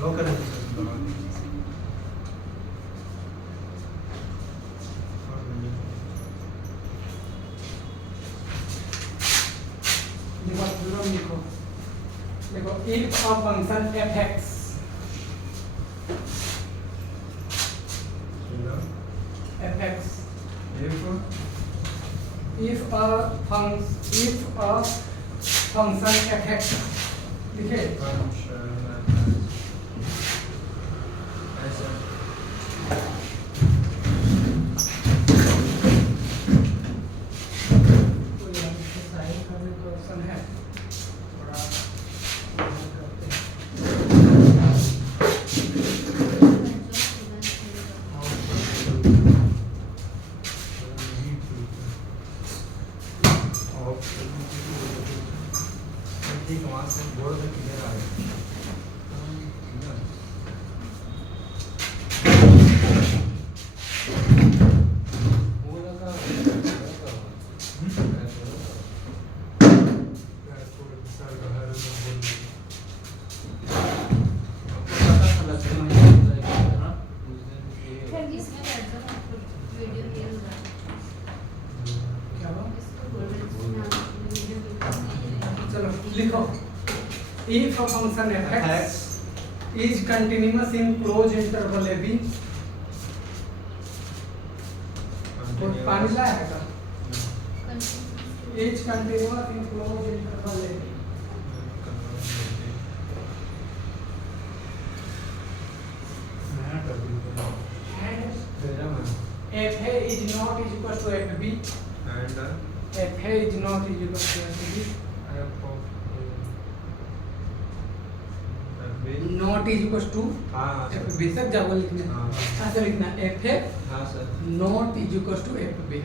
लो करें लिखो देखो if a function f(x) if a function f(x) लिखे लिखो if a function f(x) is continuous in closed interval ab तो पानी लाया है का is continuous in closed interval ab and fa is not is equal to fb and fa is not is equal to fb not is equal to बेशक जब लिखना ऐसे लिखना एफ है not is equal to F B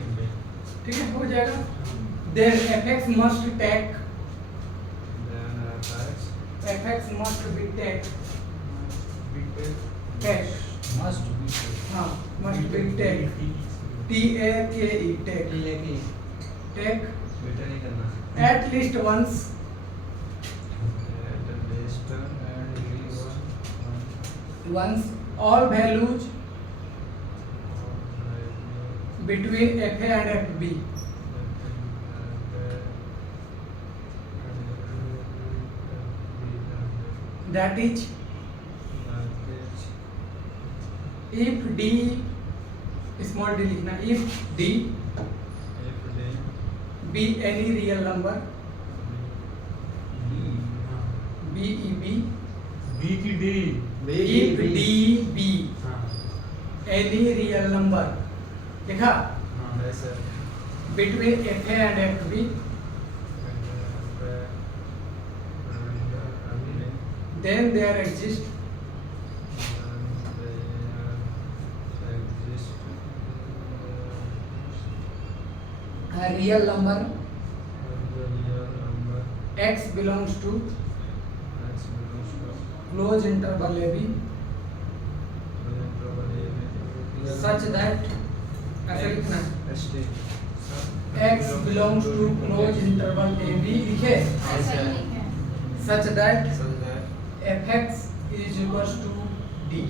ठीक है हो जाएगा then f x must take f x must be take take हाँ must be take T A K E take take बेटा नहीं करना at least once once all values between fa and fb that is if d small d लिखना if d be any real number b e b B की D if d be any real number देखा between fa and fb then there exists a real number x belongs to closed interval ab such that ऐसे लिखना x belongs to closed interval ab लिखे such that fx is equals to d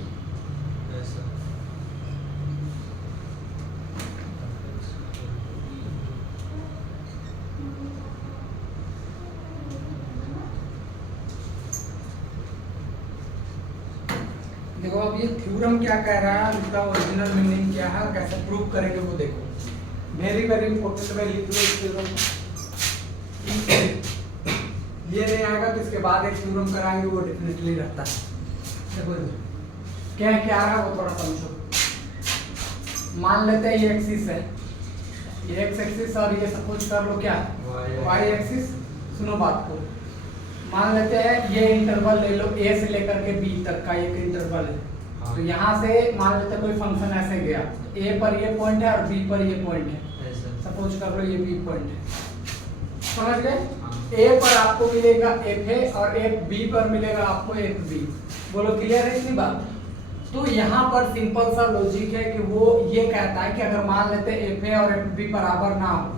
देखो अब ये theorem क्या कह रहा है इसका ओरिजिनल मीनिंग क्या है कैसे प्रूव करेंगे वो देखो वेरी वेरी इंपॉर्टेंट में लिख लो इस थ्योरम ये नहीं आएगा तो इसके बाद एक थ्योरम कराएंगे वो डेफिनेटली रहता है देखो क्या रहा है वो थोड़ा समझो मान लेते हैं ये एक्सिस है ये एक्स एक्सिस और ये सपोज कर लो क्या वाई एक्सिस सुनो बात को मान लेते हैं ये इंटरवल ले लो a से लेकर के b तक का एक इंटरवल है तो यहाँ से मान लेते हैं कोई फंक्शन ऐसे गया a पर ये पॉइंट है और b पर ये पॉइंट है सपोज कर लो ये b पॉइंट है समझ गए a पर आपको मिलेगा fa और b पर मिलेगा आपको fb बोलो क्लियर है इतनी बात तो यहाँ पर सिंपल सा लॉजिक है कि वो ये कहता है कि अगर मान लेते हैं fa और fb बराबर ना हो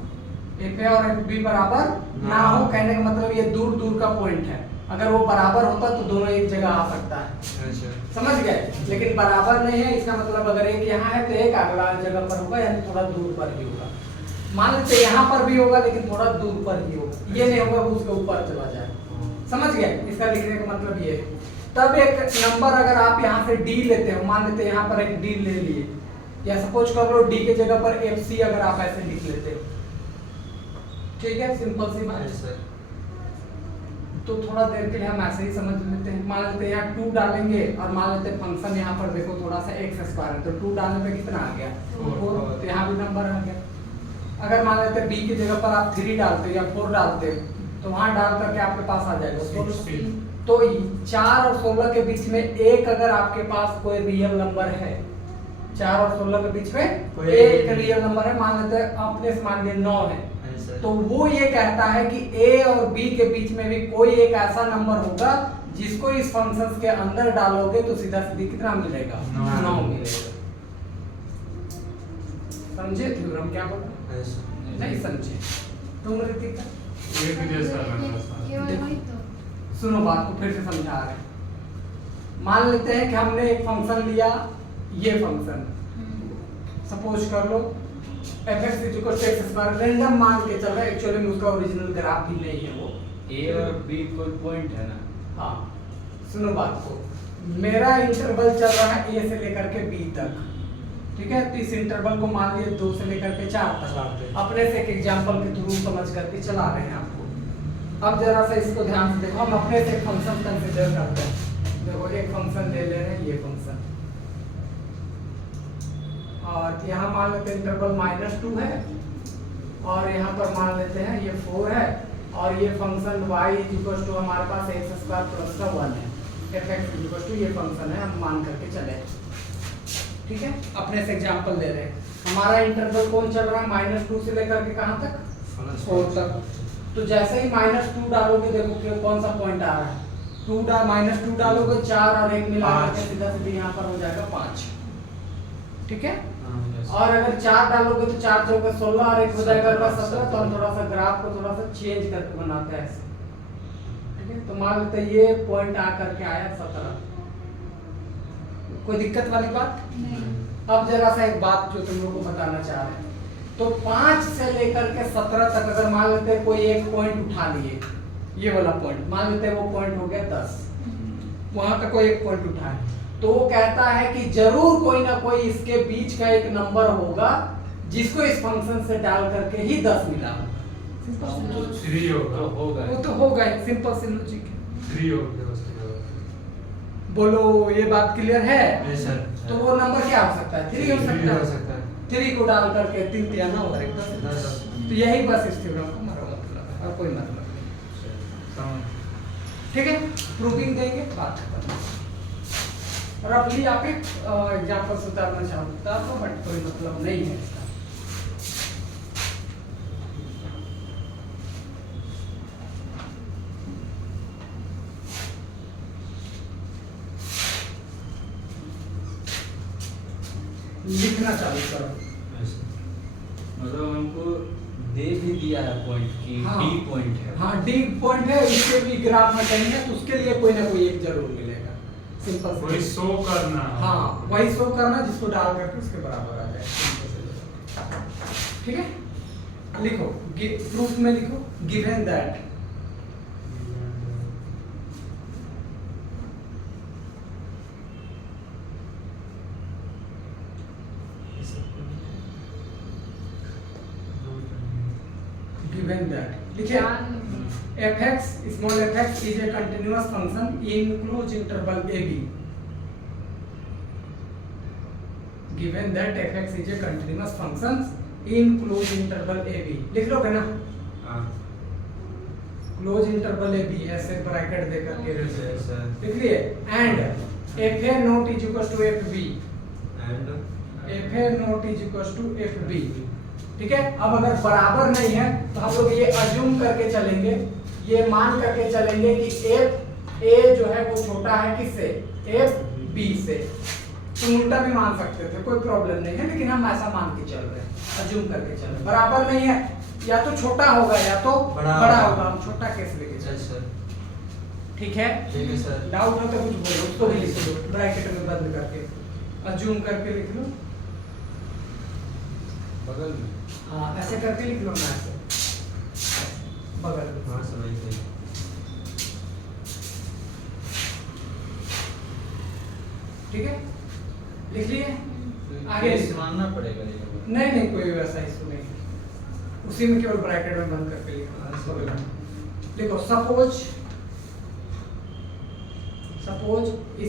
fa और fb बराबर ना हो कहने का मतलब ये दूर दूर का पॉइंट है अगर वो बराबर होता तो दोनों एक जगह आ सकता है, अच्छा समझ गए। लेकिन बराबर नहीं है, इसका मतलब अगर एक यहाँ है तो एक अगला जगह पर होगा, यानी थोड़ा दूर पर ही होगा। मान लेते यहाँ पर भी होगा लेकिन थोड़ा दूर पर ही होगा, ये नहीं होगा उसके ऊपर चला जाए, समझ गए। इसका लिखने का मतलब ये है। तब एक नंबर अगर आप यहाँ से डी लेते हो, मान लेते यहाँ पर एक डी ले लिए, या सपोज कर लो डी के जगह पर एफ सी अगर आप ऐसे लिख लेते हो, ठीक है, सिंपल सी बात। सर तो थोड़ा देर के लिए हम ऐसे ही समझ लेते हैं। मान लेते हैं यहाँ 2 डालेंगे और मान लेते हैं फंक्शन यहाँ पर देखो थोड़ा सा x स्क्वायर है, तो 2 डालने पे कितना आ गया 4, तो यहाँ भी नंबर आ गया। अगर मान लेते हैं b की जगह पर आप 3 डालते हो या 4 डालते हो, तो वहाँ डाल करके आपके पास आ जाएगा 16। तो 4 और 16 के बीच में एक अगर आपके पास कोई रियल नंबर है, 4 और 16 के बीच में कोई एक रियल नंबर है, मान लेते हैं आपने से मान लिया 9 है, तो वो ये कहता है कि a और b के बीच में भी कोई एक ऐसा नंबर होगा जिसको इस फंक्शन के अंदर डालोगे तो सीधा सीधी कितना मिलेगा 9 मिलेगा। समझे थ्योरम क्या बोला? नहीं समझे तुम ऋतिका? सुनो बात को फिर से समझा रहे हैं। मान लेते हैं कि हमने एक फंक्शन लिया, ये फंक्शन सपोज कर लो fx x स्क्वायर रैंडम मान के चल रहा है, एक्चुअली में उसका ओरिजिनल ग्राफ भी नहीं है वो, ए और बी कोई पॉइंट है ना। हाँ सुनो बात को, मेरा इंटरवल चल रहा है a से लेकर के b तक, ठीक है। तो इस इंटरवल को मान लिए 2 से लेकर के 4 तक, अपने से एक एग्जांपल के थ्रू समझ करके चला रहे हैं आपको। अब जरा सा इसको ध्यान से देखो, हम अपने से एक फंक्शन कंसीडर करते हैं। देखो एक फंक्शन ले ले रहे हैं, ये फंक्शन, और यहाँ मान लेते हैं इंटरवल -2 है, और यहाँ पर मान लेते हैं ये 4 है, और ये फंक्शन y इक्वल टू हमारे पास x स्क्वायर प्लस का 1 है, fx इक्वल टू ये फंक्शन है, हम मान करके चले, ठीक है। अपने से एग्जांपल ले रहे हैं, हमारा इंटरवल कौन चल रहा है -2 से लेकर के कहाँ तक 4 तक। तो जैसे ही -2 डालोगे देखो कि कौन सा पॉइंट आ रहा है, -2 डालोगे 4 और 1 मिला करके सीधा सीधा यहाँ पर हो जाएगा 5, ठीक है। और अगर 4 डालोगे तो 4 चौके 16 और 1 हो जाएगा 17। तो हम थोड़ा सा ग्राफ को थोड़ा सा चेंज करके बनाते हैं ऐसे, ठीक है। तो मान लेते हैं ये पॉइंट आ करके आया 17, कोई दिक्कत वाली बात नहीं। अब जरा सा एक बात जो तुम लोगों को बताना चाह रहे हैं, तो 5 से लेकर के 17 तक अगर मान लेते हैं कोई एक पॉइंट उठा लिए, ये वाला पॉइंट मान लेते हैं वो पॉइंट हो गया 10, वहां का कोई एक पॉइंट उठाए, तो वो कहता है कि जरूर कोई ना कोई इसके बीच का एक नंबर होगा जिसको इस फंक्शन से डाल करके ही 10 मिला होगा। तो 3 होगा, वो तो होगा ही, सिंपल सी लॉजिक है। 3 होगा उसके बाद। बोलो ये बात क्लियर है? Yes sir. तो वो नंबर क्या हो सकता है 3 हो 3 हो सकता सकता है, है। 3 को डाल करके 3 3 9 और 1 10। तो यही बस इस थ्योरम का मतलब है, और कोई मतलब नहीं, ठीक है। प्रूविंग देंगे, बात खत्म। रफली आप एक एग्जांपल से उतारना चाहता तो, बट कोई मतलब नहीं है इसका। लिखना चालू करो। मतलब हमको दे भी दिया है पॉइंट की, हाँ। डी पॉइंट है। हाँ डी पॉइंट है, इसके भी ग्राफ में कहीं है, तो उसके लिए कोई ना कोई एक जरूर मिलेगा, सिंपल वही शो करना। हाँ वही शो करना जिसको डाल करके उसके बराबर आ जाए, ठीक है। लिखो प्रूफ में लिखो, गिवन दैट given that लिखिए fx small fx is a continuous function in closed interval ab, given that fx is a continuous function in closed interval ab, लिख लो ना हाँ क्लोज इंटरवल ए बी ऐसे bracket दे करके Yes, sir. लिख लिए, and F A not is equal to F B, and F A not is equal to F B, ठीक है। अब अगर बराबर नहीं है तो हम लोग ये अज्यूम करके चलेंगे, ये मान करके चलेंगे कि एफ ए जो है वो छोटा है किससे, एफ बी से। तुम उल्टा भी मान सकते थे, कोई प्रॉब्लम नहीं है, लेकिन हम ऐसा मान के चल रहे हैं, अज्यूम करके चल रहे हैं। बराबर नहीं है, या तो छोटा होगा या तो बड़ा बड़ा होगा, हम छोटा केस लेके चल। सर ठीक है? ठीक है सर। डाउट हो तो कुछ बोलो, उसको भी लिख दो ब्रैकेट में बंद करके, अज्यूम करके लिख लो। बगल में हाँ ऐसे करके लिख लो ना, ऐसे बगल में। हाँ समझ गए। ठीक है, लिख लिए? आगे केस लिखो। मानना पड़ेगा ये। नहीं नहीं, कोई वैसा इशू नहीं, उसी में केवल ब्रैकेट में बंद करके लिखो। देखो सपोज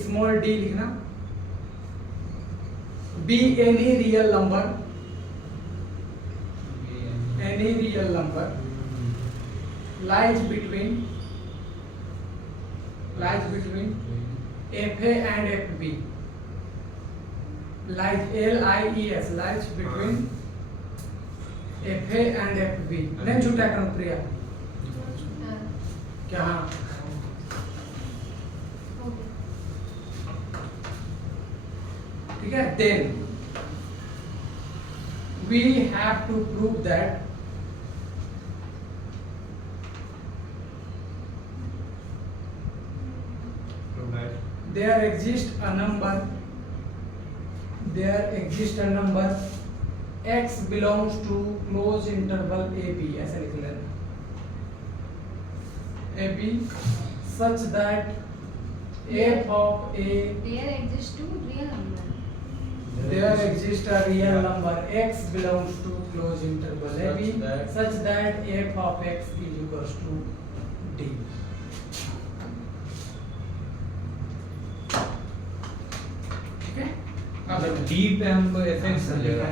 स्मॉल डी लिखना, be any real number lies between FA and FB, lies LIES lies between FA and FB। नहीं झूठा करो प्रिया, क्या? हाँ ठीक है। Then we have to prove that there exists a number x belongs to closed interval AB, ऐसे लिख लेना, AB such that f of a There exists a real number x belongs to closed interval AB such that f of x is equals to D। ठीक है, मतलब D पे हमको FX मिलेगा।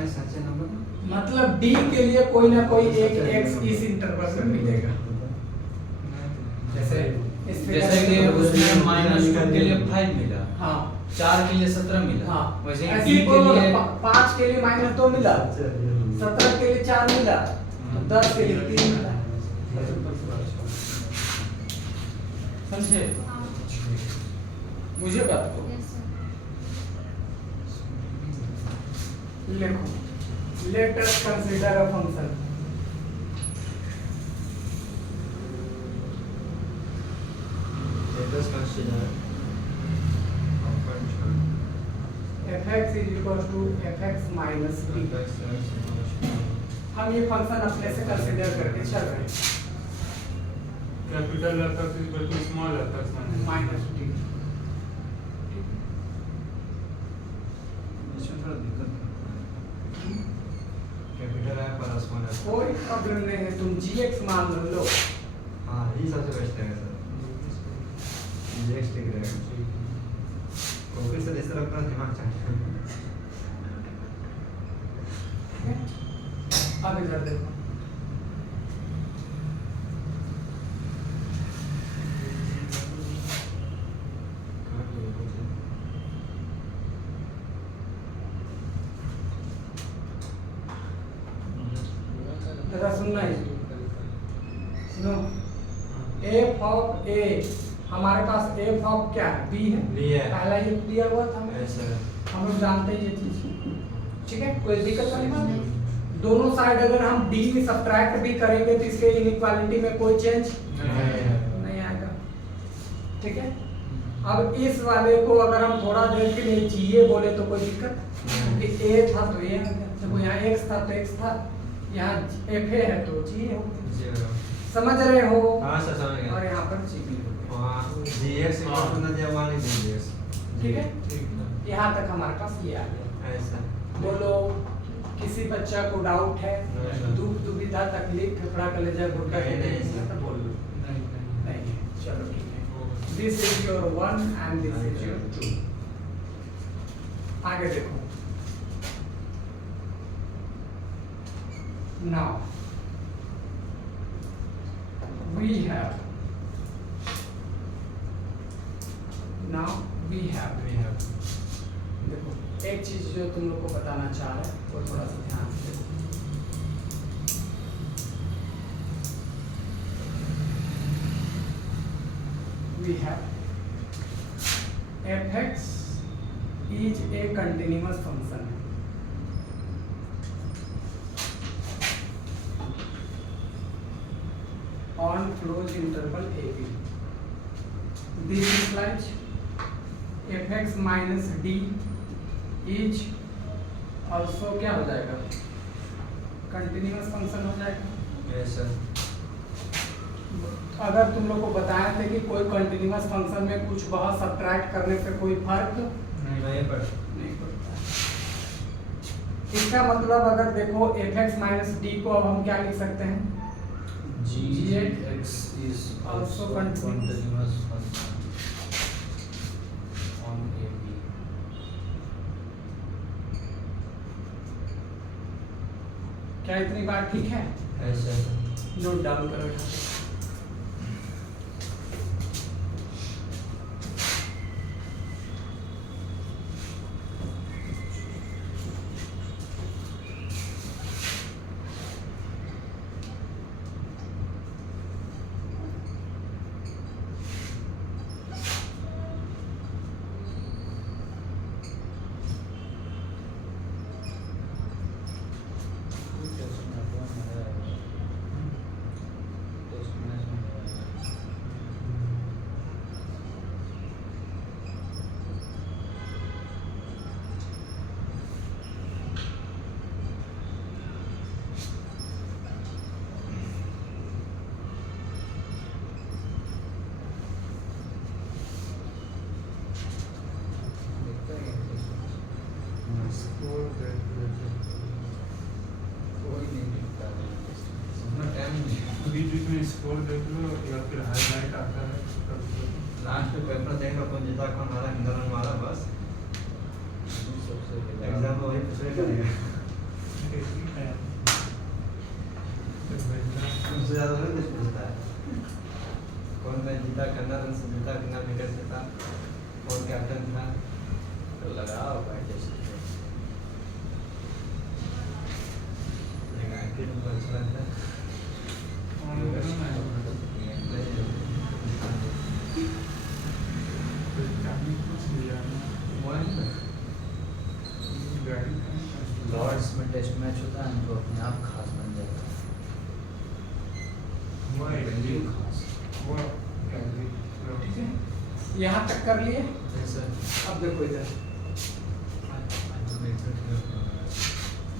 मतलब D के लिए कोई ना कोई एक x इस इंटरवल में मिलेगा। जैसे जैसे कि उसमें -2 के लिए 5 मिला, हाँ 4 के लिए 17 मिला, हाँ, वैसे ऐसे डी ही के लिए 5 के लिए -2 मिला, 17 के लिए 4 मिला, तो 10 के लिए 3 मिला। समझे? मुझे बात को लिखो, let us consider a function Let us consider a function fx is equal to fx minus d। हम ये फंक्शन अपने से कंसीडर करके चल रहे हैं, capital F is equal to small F minus D. इसमें थोड़ा दिक्कत कैपिटल एफ और स्मॉल एफ। कोई प्रॉब्लम नहीं है, तुम gx मान लो। हाँ ये सबसे बेस्ट है सर, जीएक्स ठीक रहेगा। कॉपी से इस तरह का दिमाग चाहिए। अब इधर देखो, जरा सुनना है, सुनो। f ऑफ a, हमारे पास f ऑफ क्या है? b है, B है। पहला ये दिया हुआ था हमें, ऐसा हम लोग जानते हैं ये चीज। ठीक है, कोई दिक्कत वाली बात नहीं। दोनों साइड अगर हम d सब्ट्रैक्ट भी करेंगे तो इसके इनइक्वालिटी में कोई चेंज नहीं आएगा। ठीक है, अब इस वाले को अगर हम थोड़ा देर के लिए चाहिए बोले तो कोई दिक्कत, क्योंकि a था तो ये, देखो यहाँ x था तो x था, यहाँ fa है तो g हो, समझ रहे हो? हाँ सर समझ गया। और यहाँ पर g भी हो गया। वहाँ जीएक्स इक्वल टू दिया हुआ नहीं जीएक्स। ठीक है, ठीक है। यहाँ तक हमारे पास ये आ गया। ऐसा बोलो किसी बच्चा को डाउट है, नहीं। दुख दुविधा तकलीफ फेफड़ा कलेजा घुटना नहीं, नहीं, सर। तो बोल लो। नहीं है, चलो ठीक है। This is your 1 and this is your 2। आगे देखो, नाउ वी हैव देखो एक चीज जो तुम लोग को बताना चाह रहे हैं वो थोड़ा सा ध्यान से देखो। We have fx is a continuous function on closed interval AB। This implies fx minus d is also क्या हो जाएगा, कंटिन्यूअस फंक्शन हो जाएगा। Yes sir. अगर तुम लोग को बताया थे कि कोई कंटिन्यूअस फंक्शन में कुछ बहुत सब्ट्रैक्ट करने से कोई फर्क नहीं पड़ता। नहीं पड़ता। इसका मतलब अगर देखो fx माइनस डी को अब हम क्या लिख सकते हैं, gx is also also continuous continuous function on AB. क्या इतनी बात ठीक है? Yes sir. नोट डाउन करो। बीच में स्कोर देख लो या फिर हाईलाइट आता है लास्ट पेपर देख लो कौन जीता कौन हारा, हिंदुस्तान वाला बस एग्जाम में वही पूछेगा उससे ज़्यादा नहीं कुछ पूछता है। कौन मैच जीता, कितना रन से जीता, कितना विकेट से था, कौन कैप्टन था, तो लगाओ भाई जैसे क्रिकेट में अच्छा लगता है। लॉर्ड्स में टेस्ट मैच होता है तो अपने आप खास बन जाता है। खास ठीक है, यहाँ तक कर लिए। अब देखो इधर,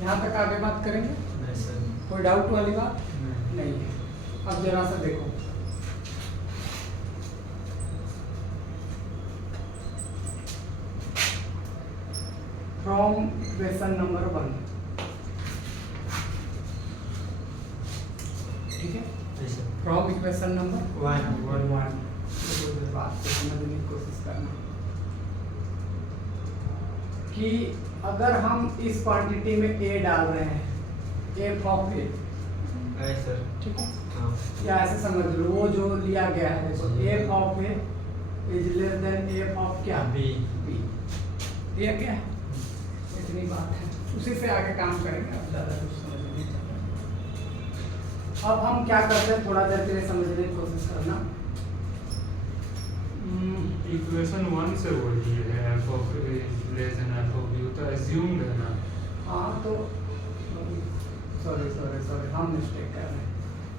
यहाँ तक आगे बात करेंगे, कोई डाउट वाली बात नहीं है। अब जरा सा देखो, फ्रॉम क्वेश्चन नंबर 1, ठीक है, फ्रॉम इक्वेशन नंबर 1 बात को समझने की कोशिश करना कि अगर हम इस क्वांटिटी में a डाल रहे हैं, f ऑफ a, सर ठीक है, हाँ या ऐसे समझ लो वो जो लिया गया है, देखो f of a is less then f of क्या, b। ये क्या है, इतनी बात है, उसी से आगे काम करेंगे। अब ज़्यादा कुछ समझ नहीं चल रहा। अब हम क्या करते हैं, थोड़ा देर के लिए समझने की कोशिश करना। इक्वेशन 1 से वो लिए है f of a is less than f of b, तो assumed है ना। हाँ तो सॉरी हम मिस्टेक कर रहे हैं।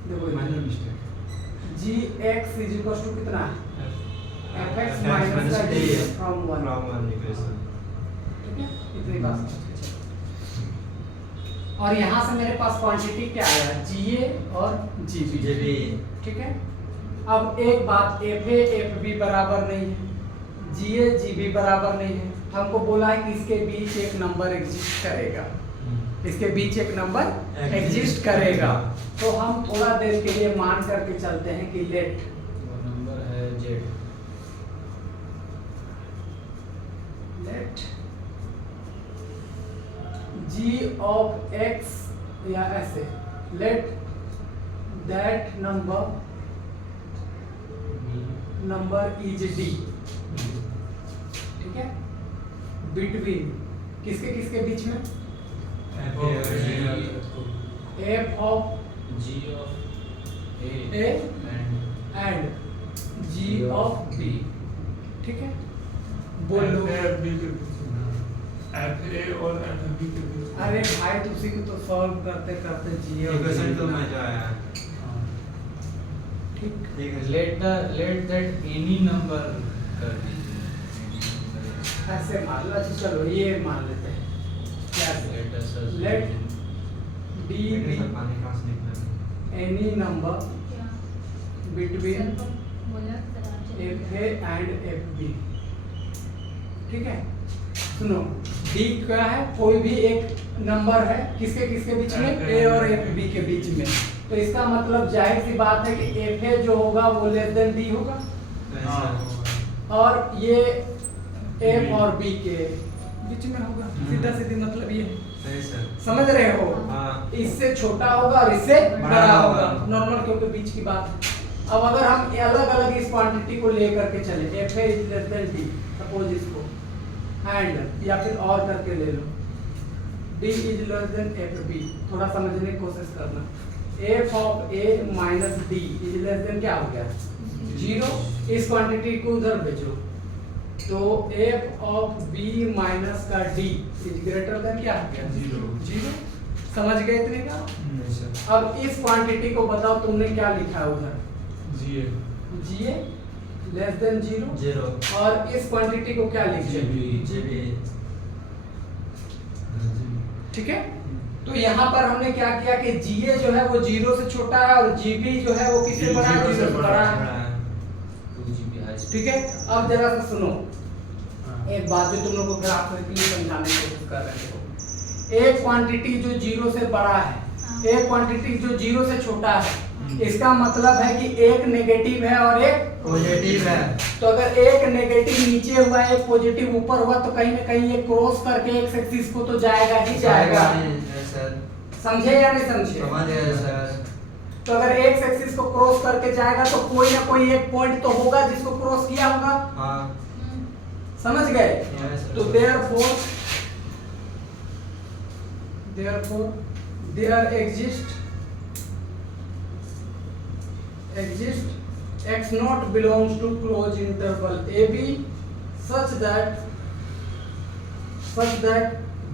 देखो minor mistake. G x is equal to कितना है, F x minus minus d from 1, from 1 equation. ठीक है, इतनी बात। और यहाँ से मेरे पास क्वांटिटी क्या आया, जीए और जीबी, ठीक है। अब एक बात, एफ ए एफ बी बराबर नहीं है, जीए जीबी बराबर नहीं है, हमको बोला है कि इसके बीच एक नंबर एग्जिस्ट करेगा, इसके बीच एक नंबर एग्जिस्ट करेगा। तो हम थोड़ा देर के लिए मान करके चलते हैं कि लेट वो नंबर है z, let g of x, या ऐसे let that number is d, ठीक है, बिटवीन किसके किसके बीच में, f of g of a a and and g of b, ठीक है। बोलो, f b के बीच में, f a और f b के बीच में। अरे भाई तो उसी को तो सॉल्व करते करते g और इक्वेशन b 2 में जो आया है। ठीक। ठीक है लेट दैट एनी नंबर कर दीजिए। ऐसे मान लो। अच्छा चलो ये मान लेते हैं क्या लेट डी बी पानी कहाँ से निकला? Any number between F A and F B. ठीक है सुनो, डी क्या है? कोई भी एक नंबर है किसके किसके बीच में? ए और एफ बी के बीच में। तो इसका मतलब जाहिर सी बात है कि एफ ए जो होगा वो लेस देन डी होगा, और ये एफ और बी के बीच में होगा। सीधा सीधी मतलब ये सही सर। समझ रहे हो? हाँ। इससे छोटा होगा और इससे बड़ा होगा, नॉर्मल क्योंकि बीच की बात है। अब अगर हम अलग अलग इस क्वांटिटी को लेकर के चले, f a is less than d, suppose इसको एंड या फिर और करके ले लो, d is less than f b. थोड़ा समझने की कोशिश करना। F of a minus d is less than क्या हो गया? 0। इस क्वांटिटी को उधर भेजो तो एफ ऑफ बी माइनस का डी इज ग्रेटर देन क्या हो गया? 0। समझ गए इतने का? नहीं सर। अब इस क्वांटिटी को बताओ तुमने क्या लिखा है उधर? जी जीए लेस देन 0, 0 और इस क्वांटिटी को क्या लिखे? जीबी। ठीक है। तो यहाँ पर हमने क्या किया कि जीए जो है वो 0 से छोटा है और जीबी जो है वो किससे बड़ा है? 0 से बड़ा है। 2 GB हाई स्पीड। ठीक है। अब जरा सा सुनो एक बात जो तुम लोगों को ग्राफिकली समझाने की कोशिश कर रहे हो। एक क्वांटिटी जो 0 से बड़ा है, एक क्वांटिटी जो 0 से छोटा है, इसका मतलब है कि एक नेगेटिव है और एक पॉजिटिव है। तो अगर एक नेगेटिव नीचे हुआ एक पॉजिटिव ऊपर हुआ तो कहीं ना कहीं ये क्रॉस करके एक एक्सिस को तो जाएगा ही जाएगा। सर समझे या नहीं समझे? समझ गए सर। तो अगर एक एक्सिस को क्रॉस करके जाएगा तो कोई ना कोई एक पॉइंट तो होगा जिसको क्रॉस किया होगा। हाँ समझ गए? Yes, sir. तो therefore there exist x naught belongs to closed interval AB such that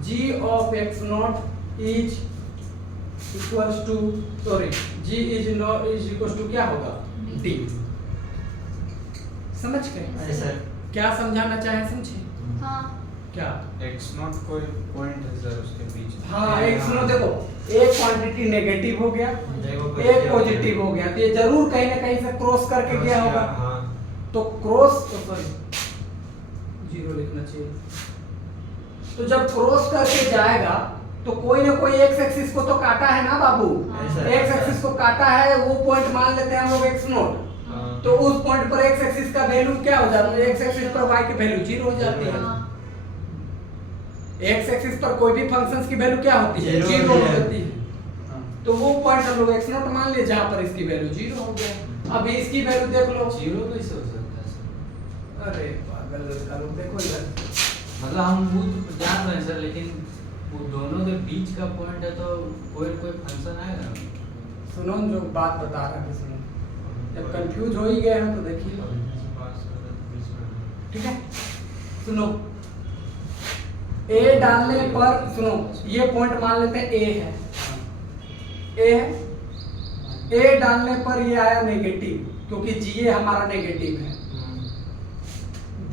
g of x naught is equals to g is equals to क्या होगा? D। समझ गए? अरे सर क्या समझाना चाहे समझे? हाँ क्या? x0 कोई पॉइंट है सर उसके बीच में। हाँ एक सुनो, देखो एक क्वांटिटी नेगेटिव हो गया, एक पॉजिटिव हो गया, तो ये जरूर कहीं ना कहीं से क्रॉस करके गया होगा। हाँ तो क्रॉस तो सॉरी 0 लिखना चाहिए। तो जब क्रॉस करके जाएगा तो कोई ना कोई एक्स एक्सिस को तो काटा है ना बाबू? ऐसा है। एक्स एक्सिस को काटा है, वो पॉइंट मान लेते हैं हम लोग x नोट। तो उस पॉइंट पर एक्स एक्सिस का वैल्यू क्या हो जाता है? एक्स एक्सिस पर y की वैल्यू 0 हो जाती है। एक्स एक्सिस पर कोई भी फंक्शंस की वैल्यू क्या होती है? 0 हो जाती है। तो वो पॉइंट हम लोग x नोट मान लिए जहां पर इसकी वैल्यू 0 हो गया। अब इसकी वैल्यू देख लो। 0 कैसे हो सकता है सर? अरे पागल लड़का लोग, देखो इधर मतलब हम वो तो जान रहे हैं सर, लेकिन वो दोनों के बीच का पॉइंट है तो कोई फंक्शन आएगा ना। सुनो जो बात बता रहा है सुनो, जब कंफ्यूज हो ही गए हम तो देखिए। ठीक है सुनो, ए डालने पर सुनो ये पॉइंट मान लेते हैं ए है, ए है, ए डालने पर ये आया नेगेटिव क्योंकि जीए हमारा नेगेटिव है।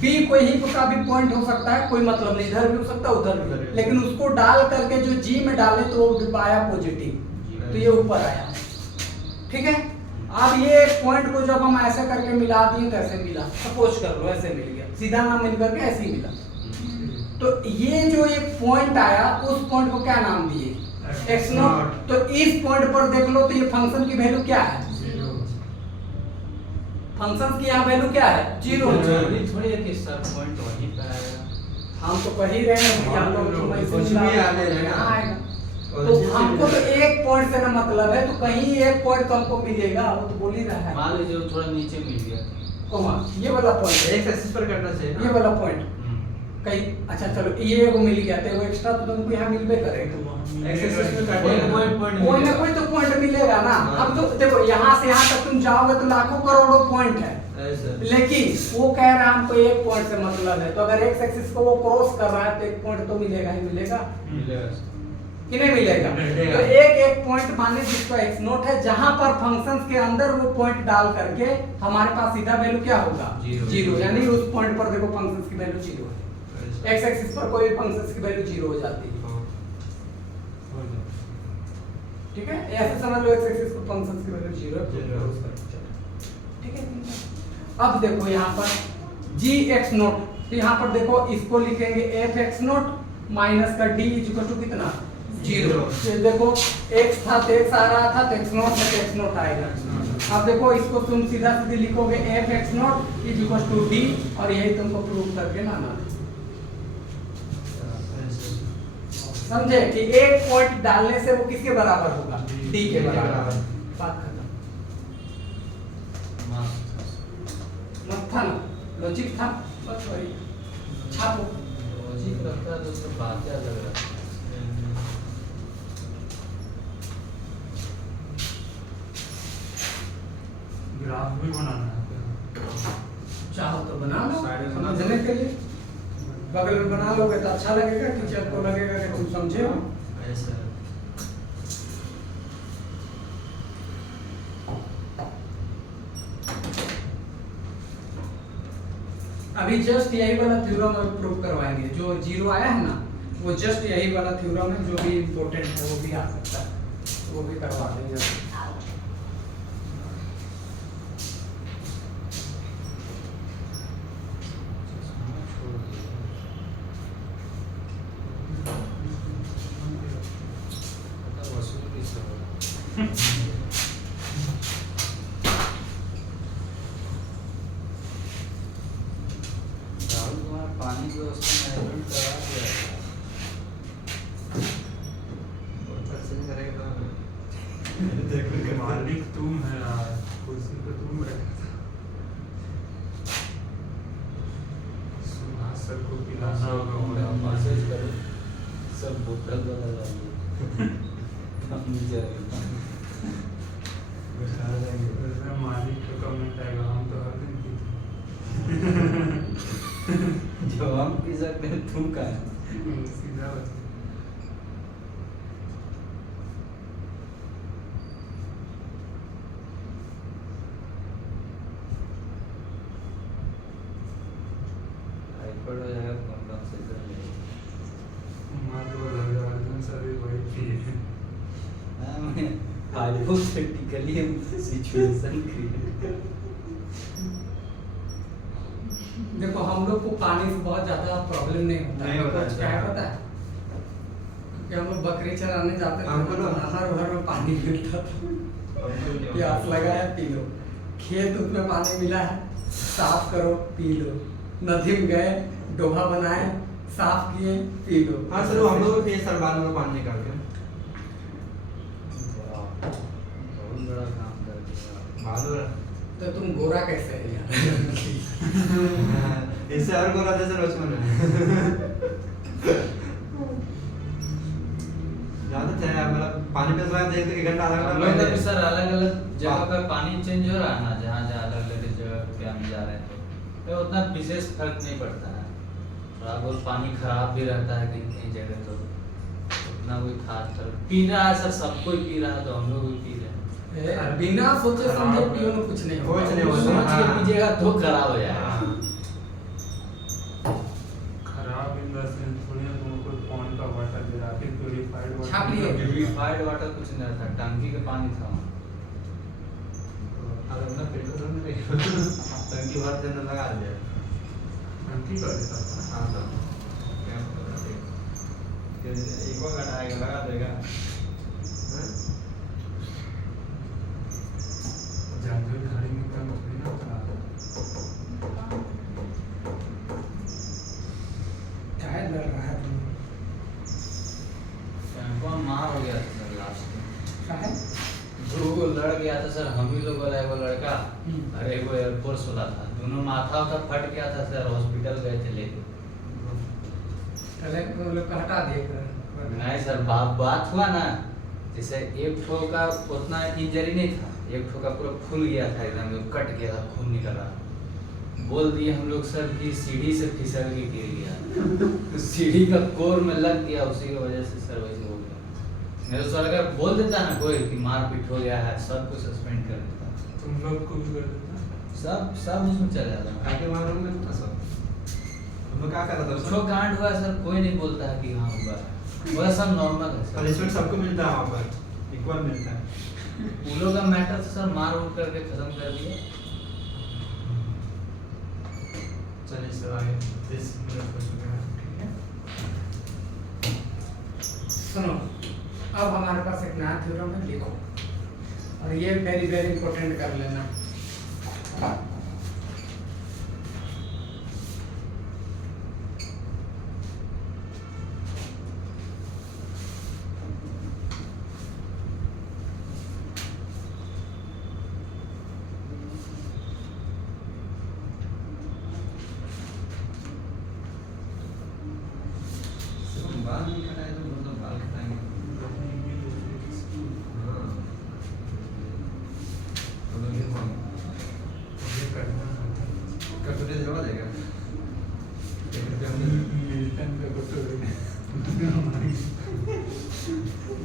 बी कोई ही का भी पॉइंट हो सकता है, कोई मतलब नहीं, इधर भी हो सकता है उधर भी, लेकिन उसको डाल करके जो जी में डाले तो वो आया पॉजिटिव, तो ये ऊपर आया। ठीक है। अब ये पॉइंट को जब हम ऐसे करके मिला दिए तो ऐसे मिला, सपोज कर लो ऐसे मिल गया, सीधा ना मिल करके ऐसे ही मिला। तो ये जो एक पॉइंट आया उस पॉइंट को क्या नाम दिए? X not. तो इस पॉइंट पर देख लो तो ये फंक्शन की वैल्यू क्या है? फंक्शन की यहाँ वैल्यू क्या है? 0। जरूरी थोड़ी है कि सर पॉइंट वहीं पे आएगा। हम तो कह ही रहे हैं भैया लोग तो मैं कुछ भी आने लगा। आएगा। तो हमको तो एक पॉइंट से ना मतलब है, तो कहीं एक पॉइंट तो हमको मिलेगा, वो तो बोल ही रहा है। मान लीजिए वो थोड़ा नीचे मिल गया। कोमा ये वाला पॉइंट, एक एक्सिस पर करना चाहिए ये वाला पॉइंट कहीं, अच्छा चलो ये एगो मिल गया तो एगो एक्स्ट्रा तो तुमको यहाँ मिलबे करेगा। एक्सिस में कोई काटेगा। कोई ना कोई तो पॉइंट मिलेगा ना। अब तो देखो यहाँ से यहाँ तक तुम जाओगे तो लाखों करोड़ों पॉइंट है, लेकिन वो कह रहा है हमको एक पॉइंट से मतलब है, तो अगर एक्स एक्सिस को वो क्रॉस कर रहा है तो एक पॉइंट तो मिलेगा ही मिलेगा। कि नहीं मिलेगा? मिलेगा। तो एक एक पॉइंट माने जिसको x नोट है, जहां पर फंक्शंस के अंदर वो पॉइंट डाल करके हमारे पास सीधा वैल्यू क्या होगा? जीरो। जीरो। यानी उस पॉइंट पर देखो फंक्शंस की वैल्यू जीरो है। x एक्सिस पर कोई भी फंक्शंस की वैल्यू जीरो हो जाती है। हो जाए। ठीक है, ऐसे समझ लो x एक्सिस पर फंक्शंस की वैल्यू जीरो है। जीरो। ठीक है, अब देखो यहाँ पर gx नोट, तो यहाँ पर देखो इसको लिखेंगे fx नोट माइनस का d इक्वल टू कितना? जीरो। तो देखो x था तो x आ रहा था, तो x नोट है तो x नोट आएगा। अब देखो इसको तुम सीधा सीधे लिखोगे fx not equal to d, और यही तुमको प्रूव करके लाना है। समझे कि एक पॉइंट डालने से वो किसके बराबर होगा? d के बराबर। बात खत्म। मत था ना, लॉजिक था, बस वही छापो। लॉजिक रखता है तो उसका बात क्या लग रहा है? ग्राफ भी बनाना है। चाहो तो बना लो, साइड में बना समझने के लिए। बगल में बना लोगे तो अच्छा लगेगा, टीचर को लगेगा कि तुम समझे हो। ऐसा अभी जस्ट यही वाला थ्योरम अब प्रूव करवाएंगे। जो जीरो आया है ना, वो जस्ट यही वाला थ्योरम है। जो भी इम्पोर्टेंट है वो भी आ सकता है, तो वो भी करवा देंगे। राहुल कुमार पानी की व्यवस्था मैनेजमेंट करवा दिया है। बहुत अच्छे से करेगा तो देखो के मालिक तुम है यार, कुर्सी पे तुम बैठे थे। सुभाष सर को पिलाना होगा मुझे। मैसेज करो, सब बोतल वाला डालिए। हम नीचे आ गए। वैसे मालिक का कमेंट आएगा, हम तो हर दिन पीते जो हम पी सकते हैं तुम का है? हैं। सीधा बात है। आईपैड हो जाएगा, कौन कौन से कर लेगा? माधव अर्जुन सर भी वही पिए। हाइपोथेटिकली हम सिचुएशन क्रिएट। देखो हम लोग को पानी से बहुत ज्यादा प्रॉब्लम नहीं होता नहीं होता है। क्या है पता है? क्योंकि हम लोग बकरी चराने जाते थे, हमको तो ना- हर घर में पानी मिलता था। प्यास लगा है पी लो, खेत में पानी मिला है साफ करो पी लो, नदी में गए डोभा बनाए साफ किए पी लो। हाँ सर, हम लोग भी सर बाद में पानी निकाल के बहुत बड़ा काम कर दिया। बहादुर तो तुम गोरा कैसे है यार? इससे और गोरा जैसे लक्ष्मण है। जाते थे मतलब पानी पे स्वाद देखते कि घंटा आधा हम घंटा लोग का पहले भी सर अलग अलग जगह पर पानी चेंज हो रहा है ना, जहाँ जहाँ अलग अलग जगह पे हम जा रहे हैं तो उतना विशेष फर्क नहीं पड़ता है। थोड़ा बहुत पानी खराब भी रहता है कहीं कहीं जगह, तो उतना कोई खास फर्क पी रहा है सर, सब कोई पी रहा है तो हम लोग भी पी रहे हैं। बिना सोचे समझे पियो में कुछ नहीं होगा। कुछ नहीं होगा। सोच के हाँ। पीजिएगा तो खराब हो जाएगा। हाँ। खराब इन द सेंस थोड़ी ना तुमको पॉइंट का वाटर दे रहा, फिर प्यूरिफाइड वाटर छाप लिए। प्यूरिफाइड वाटर कुछ नहीं था, टंकी का पानी था वहाँ। अब अपना फिल्टर तो नहीं टंकी भर देने लगा दिया। टंकी का देता था। हाँ तो क्या पता है। कि एक और घंटा आएगा लगा देगा। हाँ? जानवर गाड़ी में काम थोड़ी ना खराब है। क्या लड़ रहा है तुम? टैंको मार हो गया था सर लास्ट में। क्या है? दो लड़ गया था सर, हम ही लोग वाला एगो लड़का हम्म। और एगो एयरफोर्स वाला था, दोनों माथा उथा फट गया था सर, हॉस्पिटल गए थे लेके। पहले वो लोग का हटा दिए थे। नहीं सर, बात हुआ ना, जैसे एक ठो का उतना इंजरी नहीं था, एक ठो का पूरा फूल गया था एकदम, कट गया था, खून निकल रहा था। बोल दिए हम लोग सर कि सीढ़ी से फिसल के गिर गया। तो सीढ़ी का कोर में लग गया, उसी की वजह से सर वैसे हो गया। मेरे से अगर बोल देता ना कोई कि मारपीट हो गया है, सबको सस्पेंड कर देता। तुम लोग को भी कर देता। सब उसमें चले जाता। आगे वहाँ रूम में था सब। हम लोग क्या कर रहा था जो कांड हुआ सर, कोई नहीं बोलता है कि हाँ हुआ है, वो सब नॉर्मल है सर। पनिशमेंट सबको मिलता है वहाँ पर, इक्वल मिलता है। उन लोग का मैटर सर मार उड़ करके खत्म कर दिया। चलिए सर आगे 30 मिनट हो चुके हैं। सुनो, अब हमारे पास एक नया थ्योरम है, लिखो। और ये वेरी वेरी इंपॉर्टेंट कर लेना। बाल नहीं कटाए तो मतलब बाल कटाएंगे। हाँ। तो लोग ये मांग ये करना है। कटोरे जमा देगा। एक रुपया हमने मिल्टन पे कटोरे।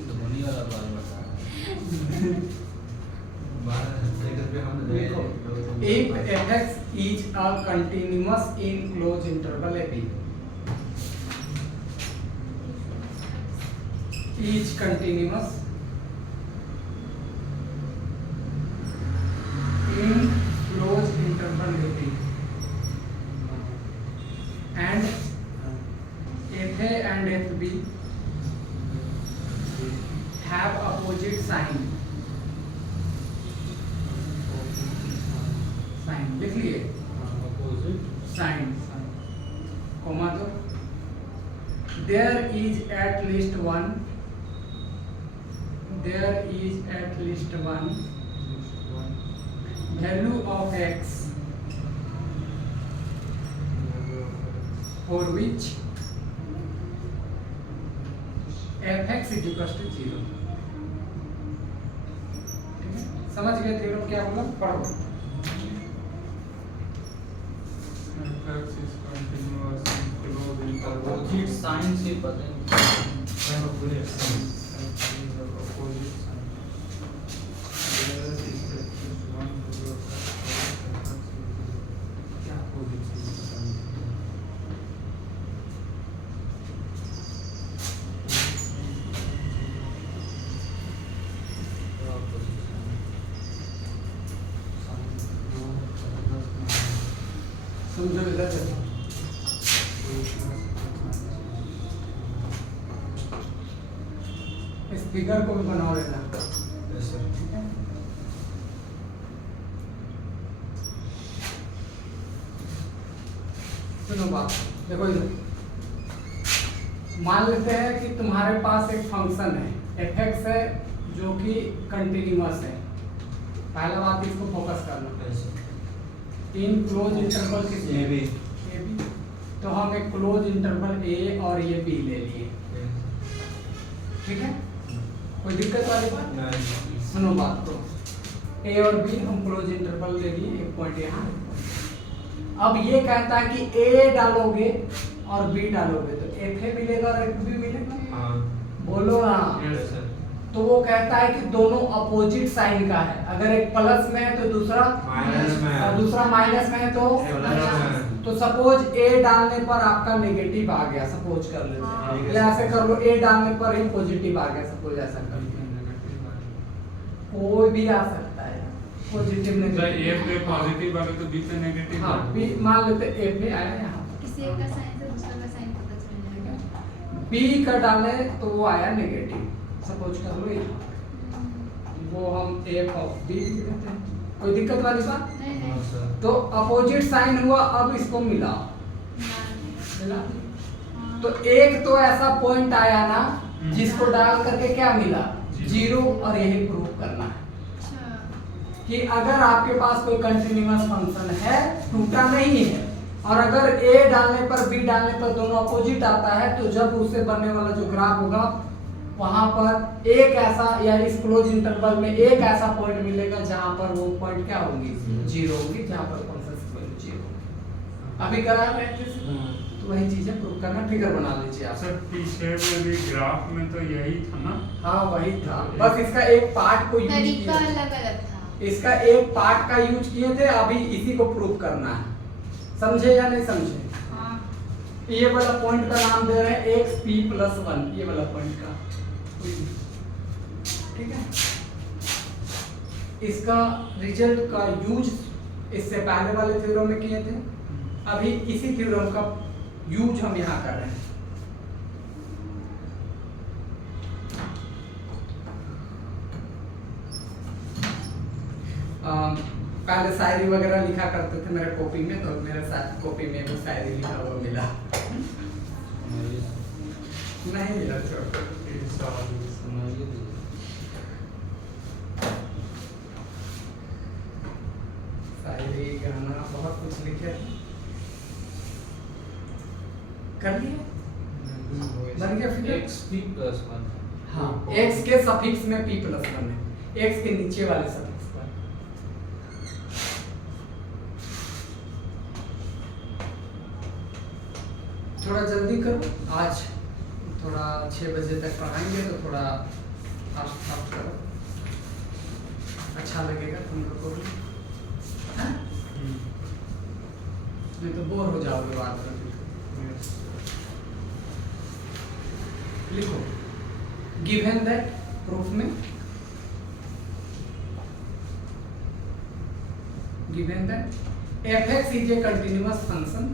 धोनी वाला बाल बता। बाल 1 रुपया हमने देखो, if fx is a continuous in closed interval ab is continuous in closed interval ab and fa and fb have opposite sign लिख लिए अपोजिट साइन, कोमा दो। there is at least one value of x for which fx is equal to 0। समझ गए theorem क्या बोला? पढ़ो। fx is continuous in closed interval. Opposite sign से पता नहीं। Opposite sign. There is at least one value of x. क्या opposite sign? समझो इधर से। इस फिगर को भी बनाओ लेना। Yes, sir. ठीक है? सुनो बात, देखो इधर। मान लेते हैं कि तुम्हारे पास एक फंक्शन है fx है जो कि कंटिन्यूअस है। पहला बात इसको फोकस करना। Yes, sir. In close interval किसमें? AB. AB। तो हम एक क्लोज इंटरवल a और ये b ले लिए, ठीक है? कोई दिक्कत वाली बात? नहीं। सुनो बात को, a और b हम क्लोज इंटरवल ले लिए, एक पॉइंट यहाँ। अब ये कहता है कि a डालोगे और b डालोगे तो fa मिलेगा और fb मिलेगा। हाँ। बोलो हाँ। Yes, sir. तो वो कहता है कि दोनों अपोजिट साइन का है। अगर एक प्लस में है तो दूसरा माइनस में है। और दूसरा माइनस में है तो प्लस में। तो सपोज a डालने पर आपका नेगेटिव आ गया, सपोज कर लेते हाँ। हैं, या ऐसे कर लो a डालने पर ही पॉजिटिव आ गया, सपोज ऐसा कर लो। कोई भी आ सकता है, पॉजिटिव जब नेगेटिव। A पे पॉजिटिव आ गया तो B पे नेगेटिव हाँ, B मान लेते a पे आया यहाँ पर। किसी एक का साइन से दूसरा का साइन पता चल जाएगा। B का डाले तो वो आया नेगेटिव, सपोज कर लो ये। वो हम f ऑफ b लिख देते हैं। कोई दिक्कत वाली बात? नहीं हाँ, नहीं sir. तो अपोजिट साइन हुआ, अब इसको मिलाओ। मिला? तो एक तो ऐसा पॉइंट आया ना जिसको डाल करके क्या मिला? जीरो। और यही प्रूव करना है अच्छा कि अगर आपके पास कोई कंटिन्यूअस फंक्शन है, टूटा नहीं है, और अगर a डालने पर b डालने पर दोनों अपोजिट आता है, तो जब उससे बनने वाला जो ग्राफ होगा वहां पर एक ऐसा, या इस क्लोज इंटरवल में एक ऐसा पॉइंट मिलेगा जहां पर वो पॉइंट क्या होंगी? जीरो होगी, जहां पर फंक्शन की वैल्यू जीरो होगी। अभी करा प्रैक्टिस, तो तो वही चीजें प्रूव करना, फिगर बना लीजिए आप। सर पीछे में भी ग्राफ में तो यही था ना? हाँ वही था, बस इसका एक पार्ट को यूज तरीका किया, अलग अलग था। इसका एक पार्ट का यूज किए थे, अभी इसी को प्रूव करना है। समझे या नहीं समझे? हाँ ये वाला पॉइंट का नाम दे रहे हैं एक्स पी प्लस 1, ये वाला पॉइंट का, ठीक है। इसका रिजल्ट का यूज इससे पहले वाले थ्योरम में किए थे, अभी इसी थ्योरम का यूज हम यहाँ कर रहे हैं। पहले शायरी वगैरह लिखा करते थे मेरे कॉपी में, तो मेरे साथ कॉपी में वो शायरी लिखा हुआ मिला। नहीं यार छोड़, शायरी गाना बहुत कुछ लिखे कर लिए, बन गया फिगर। xp+1 हाँ, x के सफिक्स में p प्लस 1 है, x के नीचे वाले सफिक्स पर। थोड़ा जल्दी करो, आज थोड़ा 6 बजे तक पढ़ाएंगे, तो थोड़ा फास्ट करो, अच्छा लगेगा तुम लोग को भी, हाँ? नहीं तो बोर हो जाओगे बात करके। लिखो गिवन दैट, प्रूफ में given that f(x) is a continuous function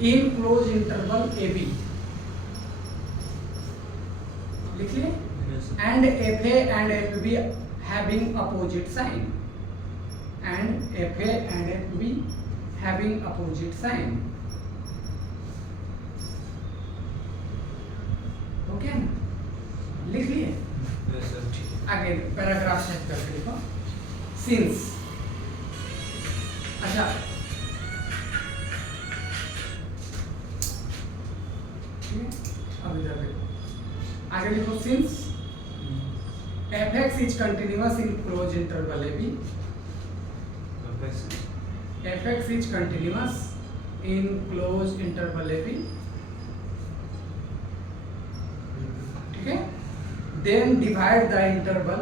in closed interval ab, लिख लिए, and fa and fb having opposite sign, and fa and fb having opposite sign, okay ना, लिख लिए। आगे पैराग्राफ सेट करके लिखो, since, अच्छा अब इधर देखो, आगे लिखो since f(x) is continuous in closed interval ab, f(x) is continuous in closed interval ab, ठीक है। then divide the interval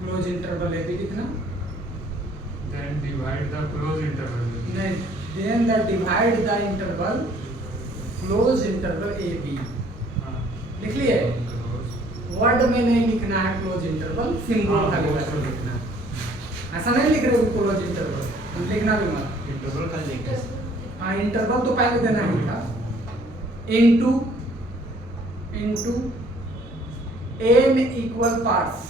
closed interval ab लिखना, then divide the closed interval. नहीं, then divide the interval closed interval ab, हाँ, लिख लिए। Word में नहीं लिखना है क्लोज इंटरवल, सिंबल खाली वैसे लिखना है, ऐसा नहीं लिख रहे हो क्लोज इंटरवल, लिखना भी मत। इंटरवल का लिखते हाँ, इंटरवल तो पहले देना ही था, into n equal parts,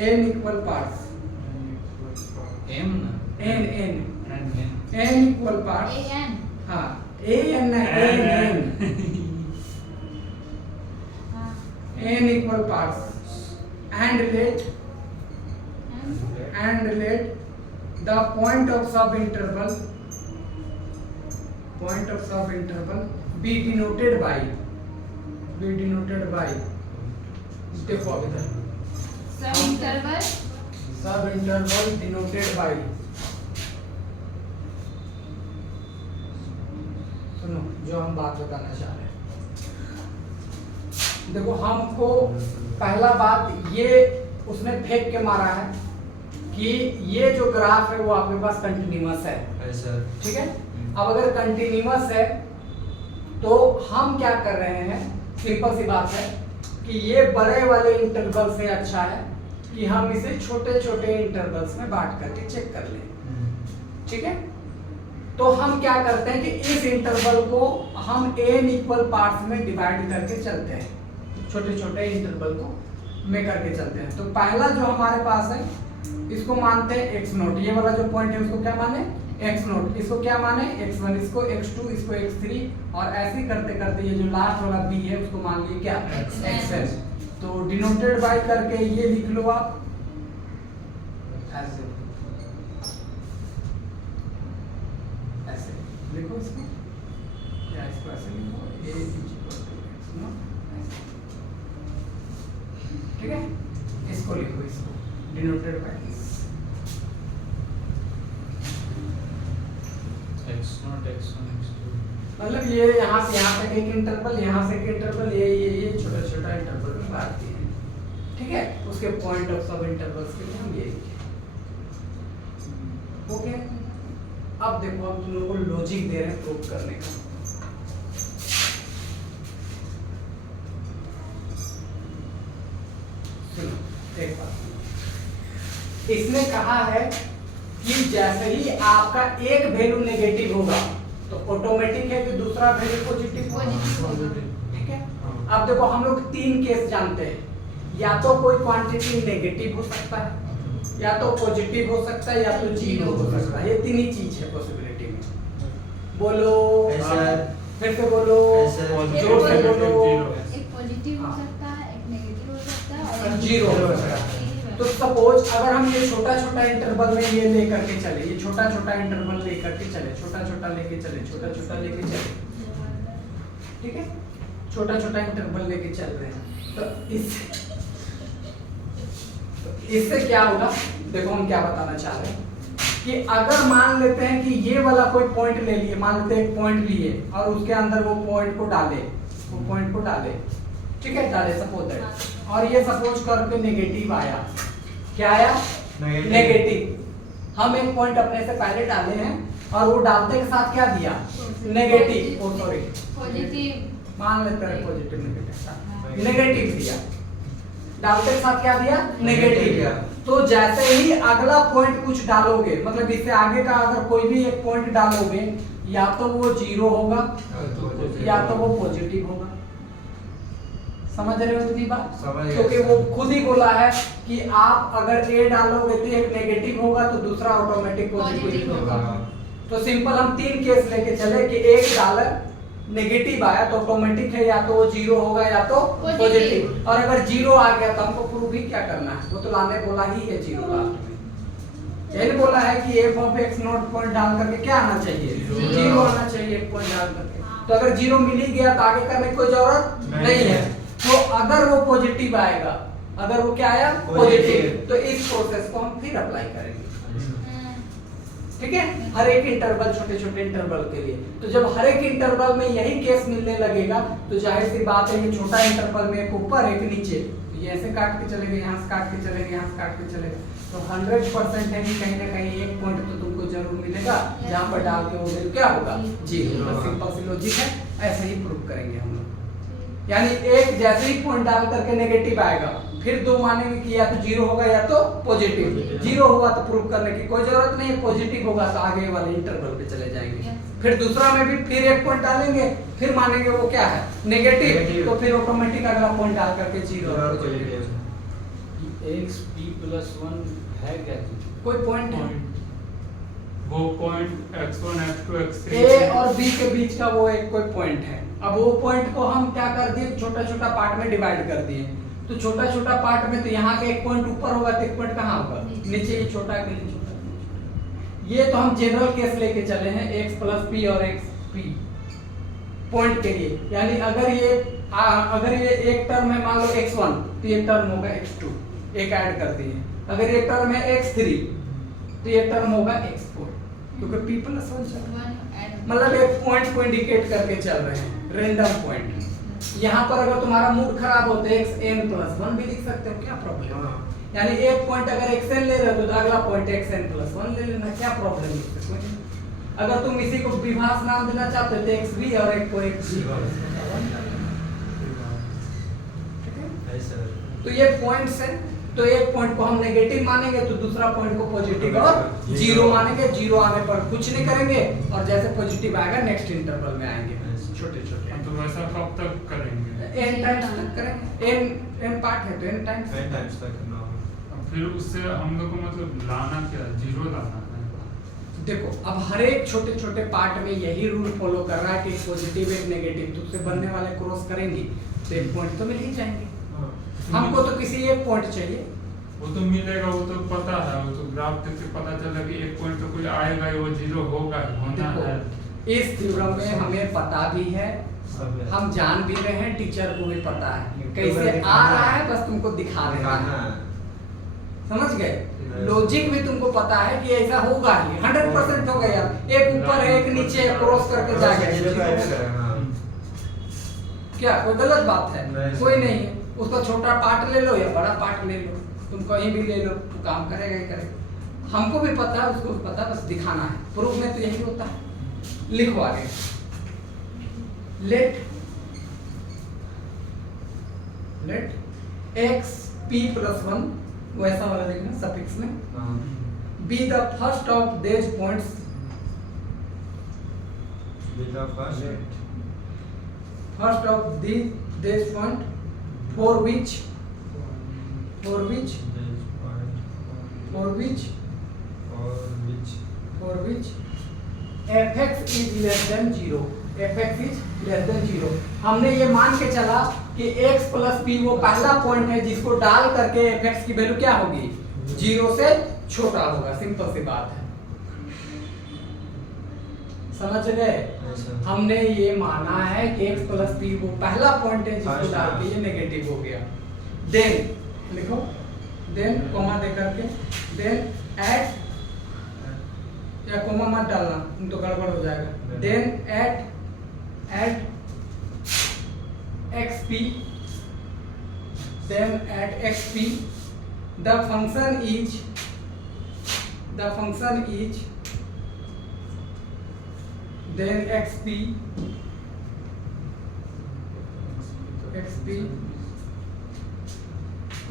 n equal parts, m ना n इक्वल पार्ट्स, an हाँ n हाँ n equal parts, and let the point of sub interval be denoted by देखो इधर सब इंटरवल सब इंटरवल डिनोटेड बाय, सुनो जो हम बात बताना चाह रहे हैं, देखो हमको पहला बात ये उसने फेंक के मारा है कि ये जो ग्राफ है वो आपके पास कंटिन्यूअस है, ठीक है। अब अगर कंटिन्यूअस है तो हम क्या कर रहे हैं, सिंपल सी बात है कि ये बड़े वाले इंटरवल से अच्छा है कि हम इसे छोटे छोटे इंटरवल्स में बांट करके चेक कर लें, ठीक है। तो हम क्या करते हैं कि इस इंटरवल को हम n इक्वल पार्ट्स में डिवाइड करके चलते हैं, छोटे छोटे इंटरवल को में करके चलते हैं। तो पहला जो हमारे पास है इसको मानते हैं x0, ये वाला जो पॉइंट है उसको क्या माने x0, इसको क्या माने x1, इसको x2, इसको x3, और ऐसे ही करते करते ये जो लास्ट वाला b है उसको मान लिए क्या xn। तो डिनोटेड बाय करके ये लिख लो आप ऐसे, इसको, या इसको ऐसे लिखो a is equal to x naught, ठीक है। इसको लिखो, इसको डिनोटेड बाय इस, x0 x1 x2 मतलब ये यहाँ से यहाँ तक एक इंटरवल, यहाँ से एक इंटरवल, ये छोटा छोटा इंटरवल में बांट दिए हैं, ठीक है। उसके पॉइंट ऑफ सब इंटरवल्स के लिए हम ये लिखे, ओके। अब देखो हम तुम लोगों को लॉजिक दे रहे हैं प्रूव करने का। सुनो एक बात, इसने कहा है कि जैसे ही आपका एक वैल्यू नेगेटिव होगा तो ऑटोमेटिक है कि दूसरा वैल्यू पॉजिटिव होगा, ठीक है। अब देखो हम लोग तीन केस जानते हैं, या तो कोई क्वांटिटी नेगेटिव हो सकता है, या तो पॉजिटिव हो सकता है, या तो जीरो हो सकता है। ये तीन ही चीज है पॉसिबिलिटी में। बोलो, फिर से बोलो, जोर से बोलो। एक पॉजिटिव हो सकता है, एक नेगेटिव हो सकता है और जीरो हो सकता है। तो सपोज अगर हम ये छोटा छोटा इंटरवल में ये लेकर के चले, ये छोटा छोटा इंटरवल लेकर के चले, छोटा छोटा लेके चले, छोटा छोटा लेके चले, ठीक है, छोटा छोटा इंटरवल लेके चल रहे हैं, तो इससे क्या होगा, देखो हम क्या बताना चाह रहे हैं कि अगर मान लेते हैं कि ये वाला कोई पॉइंट ले लिए, मान लेते हैं एक पॉइंट लिए और उसके अंदर वो पॉइंट को डाले, वो पॉइंट को डाले, ठीक है, डाले सपोज दैट, और ये सपोज करके नेगेटिव आया, क्या आया, नेगेटिव। हम एक पॉइंट अपने से पहले डाले हैं और वो डालते के साथ क्या दिया, नेगेटिव, ओ सॉरी पॉजिटिव, मान लेते हैं पॉजिटिव नेगेटिव, नेगेटिव दिया, डालते के साथ क्या दिया, नेगेटिव। तो जैसे ही अगला पॉइंट कुछ डालोगे, मतलब इससे आगे का अगर कोई भी एक पॉइंट डालोगे, या तो वो जीरो होगा या तो वो पॉजिटिव होगा। समझ रहे हो इतनी बात? क्योंकि वो खुद ही बोला है कि आप अगर ए डालोगे तो एक नेगेटिव होगा तो दूसरा ऑटोमेटिक पॉजिटिव होगा। तो सिंपल हम तीन केस लेके चले कि एक डाला नेगेटिव आया तो ऑटोमेटिक है, या तो वो जीरो होगा या तो पॉजिटिव, और अगर जीरो आ गया तो हमको प्रूव ही क्या करना है, वो तो लाने बोला ही है जीरो लास्ट में। यही बोला है कि F of x not point डाल करके क्या आना चाहिए, जीरो आना चाहिए एक पॉइंट डाल करके। तो अगर जीरो मिल ही गया तो आगे करने की कोई जरूरत नहीं है। तो अगर वो पॉजिटिव आएगा, अगर वो क्या आया पॉजिटिव, तो इस प्रोसेस को हम फिर अप्लाई करेंगे, ठीक है, हर एक इंटरवल, छोटे छोटे इंटरवल के लिए। तो जब हर एक इंटरवल में यही केस मिलने लगेगा तो जाहिर सी बात है ये छोटा इंटरवल में एक ऊपर एक नीचे, तो ये ऐसे काट के चलेंगे, यहाँ से काट के चलेंगे, यहाँ से काट के चलेगा। तो 100% है कि कहीं ना कहीं एक पॉइंट तो तुमको जरूर मिलेगा जहाँ पर डाल के वो वैल्यू क्या होगा, जीरो। सिंपल सी लॉजिक है, ऐसे ही प्रूव करेंगे हम लोग। यानी एक जैसे ही पॉइंट डाल करके नेगेटिव आएगा, फिर दो मानेंगे कि या तो जीरो होगा या तो पॉजिटिव। जीरो हुआ तो प्रूव करने की कोई जरूरत नहीं है, पॉजिटिव होगा तो आगे वाले इंटरवल पे चले जाएंगे। फिर दूसरा में भी फिर एक पॉइंट डालेंगे, फिर मानेंगे वो क्या है, नेगेटिव, तो फिर ऑटोमेटिक अगला पॉइंट डाल करके जीरो x p plus 1 है क्या चीज? कोई पॉइंट है, वो पॉइंट x1 x2 x3 ए और बी के बीच का वो एक कोई पॉइंट है। अब वो पॉइंट को हम क्या कर दिए, छोटा छोटा पार्ट में डिवाइड कर दिए। तो छोटा छोटा पार्ट में तो यहाँ का एक पॉइंट ऊपर होगा तो एक पॉइंट कहाँ होगा, नीचे। ये छोटा के लिए छोटा। ये तो हम जनरल केस लेके चले हैं x प्लस पी और x p पॉइंट के लिए। यानी अगर ये एक टर्म है, मान लो x1, तो ये टर्म होगा x2, एक ऐड कर दिए। अगर ये टर्म है x3 तो ये टर्म होगा x4, क्योंकि p प्लस 1 चल रहा है, मतलब एक पॉइंट को इंडिकेट करके चल रहे हैं, रेंडम पॉइंट। यहाँ पर अगर तुम्हारा मूड खराब होता है xn प्लस 1 भी लिख सकते हो, क्या प्रॉब्लम है। यानी एक पॉइंट अगर xn ले रहे हो तो अगला पॉइंट xn प्लस 1 ले लेना, क्या प्रॉब्लम है। अगर तुम इसी को विभास नाम देना चाहते हो तो xv और एक को xg, तो ये पॉइंट्स है। तो एक पॉइंट को हम नेगेटिव मानेंगे तो दूसरा पॉइंट को पॉजिटिव और जीरो मानेंगे। जीरो आने पर कुछ नहीं करेंगे, और जैसे पॉजिटिव आएगा नेक्स्ट इंटरवल में आएंगे छोटे छोटे। तो वैसा कब तक करेंगे? n टाइम्स तक करेंगे, n पार्ट है तो n टाइम्स तक करना होगा। फिर उससे हम लोग को मतलब लाना क्या, जीरो लाना है? देखो अब हर एक छोटे छोटे पार्ट में यही रूल फॉलो कर रहा है कि पॉजिटिव एक नेगेटिव, तो उससे बनने वाले क्रॉस करेंगे तो एक पॉइंट तो मिल ही जाएंगे। हमको तो किसी एक पॉइंट चाहिए, वो तो मिलेगा, वो तो पता है, वो तो ग्राफ देख के पता चला कि एक पॉइंट तो कोई आएगा, वो जीरो होगा, होना है। इस थ्योरम में हमें पता भी है, सब है। हम जान भी रहे हैं, टीचर को भी पता है यूट्यूब कैसे में आ दिखाना रहा है। है, बस तुमको दिखा देना है। हाँ। समझ गए? है। लॉजिक भी तुमको पता है कि ऐसा होगा ही, 100% होगा यार। एक ऊपर है, एक नीचे है, क्रॉस करके जाएगा। हाँ। क्या कोई गलत बात है? नहीं। कोई नहीं है। उसका छोटा पार्ट ले लो या बड़ा पार्ट ले लो, तुम कहीं भी ले लो, तो काम करेगा ही करेगा। हमको भी पता है, उसको भी पता है, बस दिखाना है। प्रूफ में तो यही होता है। लिखो आगे। लेट x p plus 1 वैसा वाला लिखना सफिक्स में, हाँ। be the first of these points, beta first first of these point for which और which fx is less than 0, fx is less than 0। हमने ये मान के चला कि x प्लस p वो पहला पॉइंट है जिसको डाल करके fx की वैल्यू क्या होगी, 0 से छोटा होगा। सिंपल सी बात है, समझ गए? अच्छा। हमने ये माना है कि x प्लस p वो पहला पॉइंट है जिसको अच्छा। डाल के ये नेगेटिव हो गया। देन लिखो, देन कॉमा दे करके, देन एट, या कॉमा मत डालना, तुम तो गड़बड़ हो जाएगा। Then at xp, then at xp the function is then xp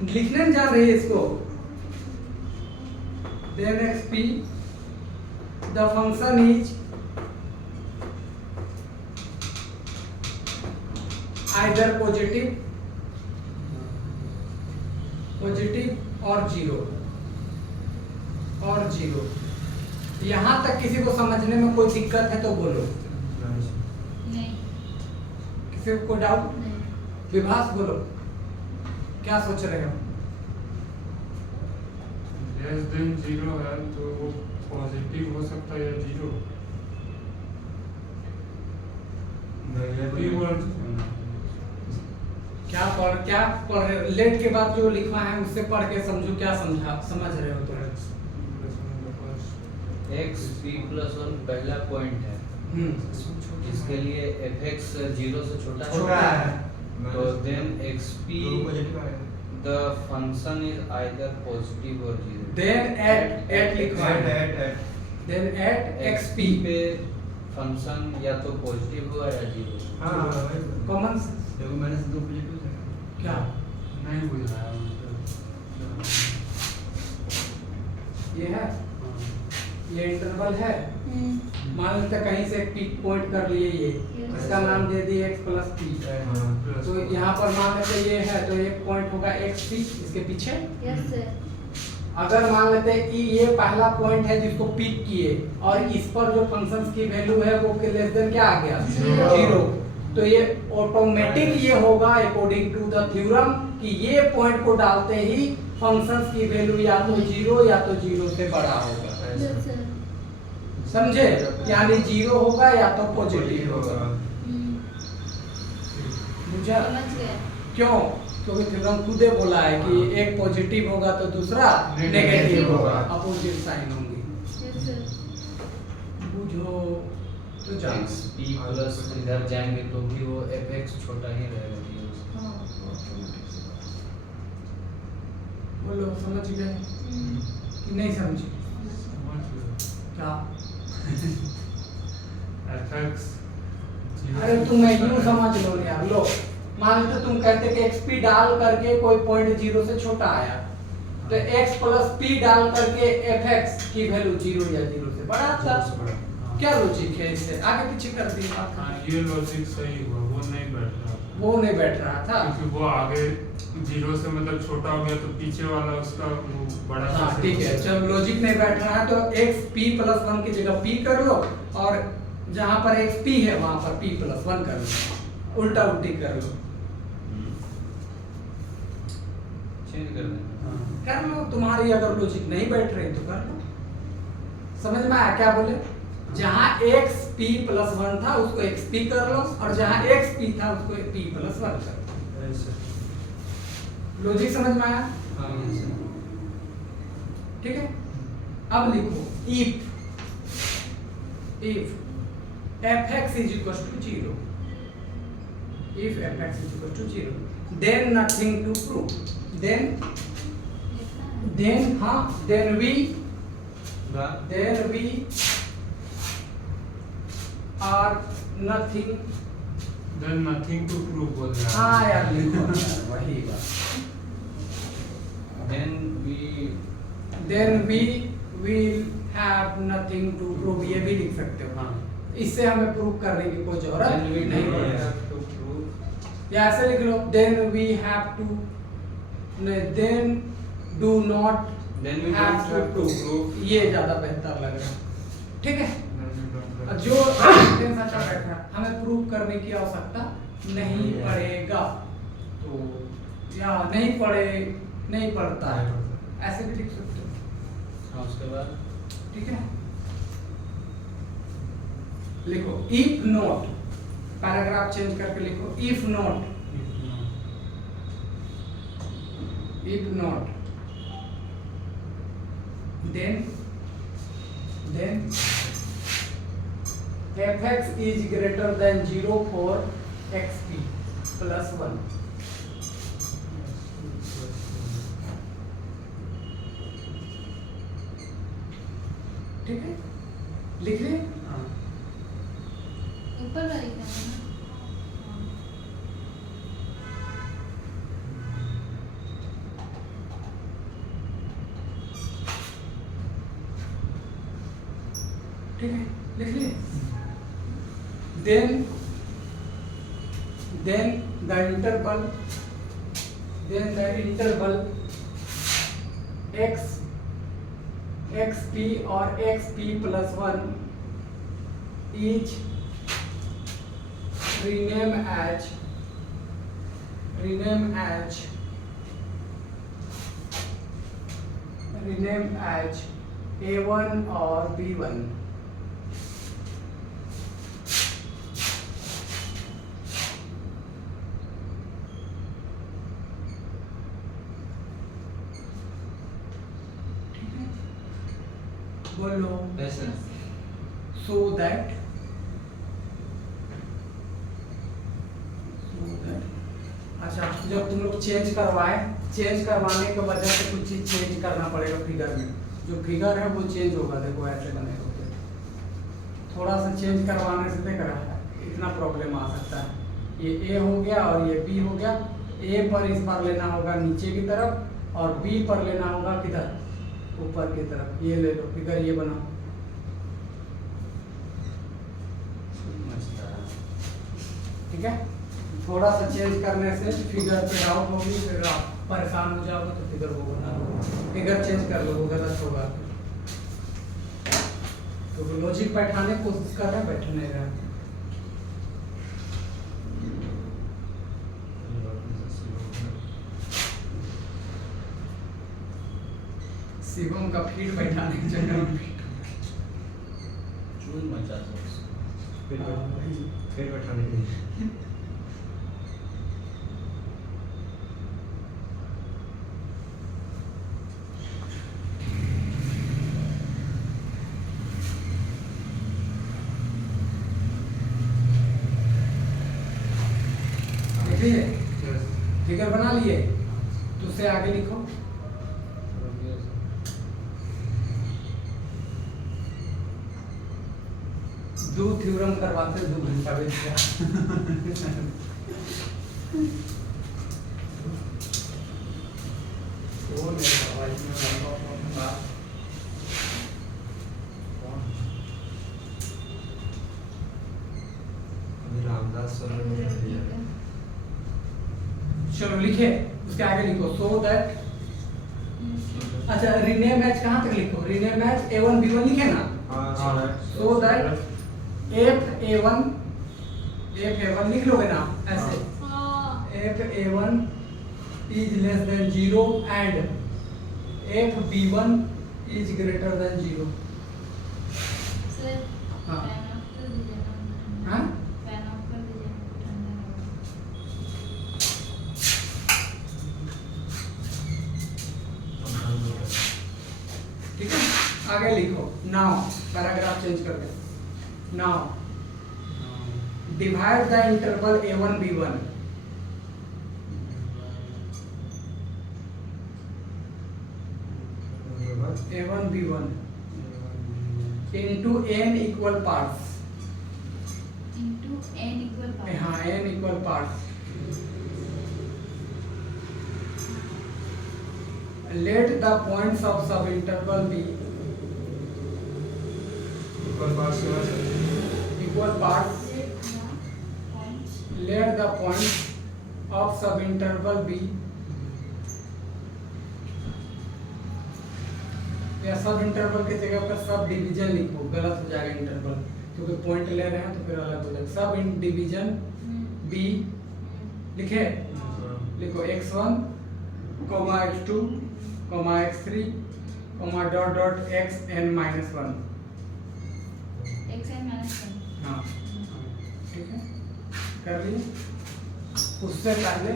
लिखने नहीं जान रही है इसको। then xp the function is either positive और जीरो। यहाँ तक किसी को समझने में कोई दिक्कत है तो बोलो, नहीं किसी को कोई डाउट? नहीं विभास बोलो, क्या सोच रहे हो? लेस देन 0 है तो वो पॉजिटिव हो सकता है या 0 क्या पढ़ लेट के बाद जो लिखा है उससे पढ़ के समझो, क्या समझ रहे हो तुम? x p plus 1 पहला पॉइंट है, इसके लिए fx 0 से छोटा है, तो then xp the function is either positive or 0। then at लिखा है, then at xp पे फंक्शन या तो पॉजिटिव होगा या 0। हाँ कॉमन देखो मैंने से 2 पॉजिटिव है क्या नहीं बुझाया ये है, ये इंटरवल है। मान लेते हैं कहीं से एक पीक पॉइंट कर लिए, ये Yes. इसका नाम दे दिए x प्लस पी। हाँ तो यहाँ पर मान लेते ये है तो एक पॉइंट होगा x पी, इसके पीछे यस सर अगर मान लेते हैं e ये पहला पॉइंट है जिसको पिक किए और इस पर जो फंक्शंस की वैल्यू है वो लेस देन क्या आ गया, 0। तो ये ऑटोमेटिक ये होगा अकॉर्डिंग टू द थ्योरम कि ये पॉइंट को डालते ही फंक्शंस की वैल्यू या तो 0 या तो 0 से बड़ा होगा। यस सर समझे? यानी 0 होगा या तो पॉजिटिव होगा। बुझा? समझ गए क्यों? क्योंकि थ्योरम खुद ही बोला है कि एक पॉजिटिव होगा तो दूसरा नेगेटिव होगा, अपोजिट साइन होंगे। यस सर बुझो तो जान x p plus इधर जाएंगे तो भी वो fx छोटा ही रहेगा 0 से। हाँ बोलो, समझ गए कि नहीं समझे? क्या? fx अरे तुम यूं समझ लो यार। लो मान लो तुम कहते कि xp डाल करके कोई पॉइंट 0 से छोटा आया तो x प्लस p डाल करके fx की वैल्यू 0 या 0 से बड़ा था। क्या लॉजिक है इससे? आगे पीछे कर दिया। हाँ ये लॉजिक सही हुआ, वो नहीं बैठ रहा वो नहीं बैठ रहा था। क्योंकि वो आगे 0 से मतलब छोटा हो गया तो पीछे वाला उसका वो बड़ा हाँ कैसे ठीक हो है, सकता चलो लॉजिक नहीं बैठ रहा है तो x p प्लस 1 की जगह p कर लो और जहां पर x p है वहां पर p प्लस 1 कर लो, उल्टा उल्टी कर लो। चेंज कर देना। हाँ। कर लो, तुम्हारी अगर लॉजिक नहीं बैठ रही तो कर लो। समझ में आया क्या बोले? जहां एक्स पी प्लस 1 था उसको एक्स पी कर लो, और जहां एक्स पी था उसको पी प्लस 1 कर लो। ऐसे लॉजिक समझ में आया? हाँ ठीक है। अब लिखो if fx is equals to 0, if fx is equals to 0, then nothing to prove, then we are nothing। Then nothing to prove बोल रहा है। हाँ यार लिखो यार, वही बात। then we will have nothing to prove, ये भी लिख सकते हो। हाँ। इससे हमें प्रूव करने की कोई जरूरत Then we नहीं don't है। have to prove। या ऐसे लिख लो then we have to, then do not Then we have don't to have to prove, prove। ये ज्यादा बेहतर लग रहा है। ठीक है। अब जो सेंटेंस अच्छा बैठ रहा है, हमें प्रूव करने की आवश्यकता नहीं पड़ेगा, तो या नहीं पड़ता है, ऐसे भी लिख सकते हो। हाँ उसके बाद ठीक है। लिखो इफ नॉट, पैराग्राफ चेंज करके लिखो if not then fx is greater than 0 for xp plus 1। ठीक है, लिख रहे? हाँ। ऊपर वाली का है ना? ठीक है, लिख लिए? then the interval xp और xp plus 1 is rename as a1 और b1। बोलो ऐसे so that अच्छा, जब तुम लोग चेंज करवाने की वजह से कुछ चीज चेंज करना पड़ेगा फिगर में, जो फिगर है वो चेंज होगा। देखो ऐसे बनेगा, थोड़ा सा चेंज करवाने से देख रहा है इतना प्रॉब्लम आ सकता है। ये ए हो गया और ये बी हो गया। ए पर इस बार लेना होगा नीचे की तरफ, और बी पर लेना होगा किधर, ऊपर की तरफ। ये ले लो फिगर, ये बनाओ। ठीक है, थोड़ा सा चेंज करने से फिगर पे डाउट होगी, फिर आप परेशान हो जाओगे तो फिगर वो बना लो, फिगर चेंज कर लो, वो गलत होगा। तो लॉजिक बैठाने की कोशिश कर रहे हैं, बैठ नहीं रहे। शिवम का फीड बैठाने के चक्कर में चूल मचा दो उसको। फिर बैठाने के लिए देखिए फिगर बना लिए, तो उससे आगे लिखो। दो थ्योरम करवाते 2 घंटा बीत गया। वो मेरे आवाज में लंबा अभी रामदास सर ने कर दिया है। चलो लिखे, उसके आगे लिखो सो दैट। अच्छा, रीनेम एज कहाँ तक लिखो? रीनेम एज a1 b1 लिखे ना? हाँ सो दैट f a1 लिख लोगे ना ऐसे? हाँ। f a1 is less than 0 and f b1 is greater than 0। Sir हाँ फैन ऑफ कर दीजिए ना। हाँ फैन ऑफ कर दीजिए, ठंडा होगा। ठीक है, आगे लिखो। नाउ पैराग्राफ चेंज कर दे। Now divide the interval a1 b1 a1 b1 into n equal parts। Into n equal power। हाँ n equal parts। Let the points of subinterval be equal parts के बाद equal parts। Let the points of subinterval be, या सब interval की जगह पर sub division लिखो, गलत हो जाएगा इंटरवल, क्योंकि पॉइंट ले रहे हैं तो फिर अलग हो जाएगा। सब इन डिवीजन बी लिखे, लिखो x1, x2, x3, dot dot xn -1। xn -1। हाँ ठीक है, कर लिए। उससे पहले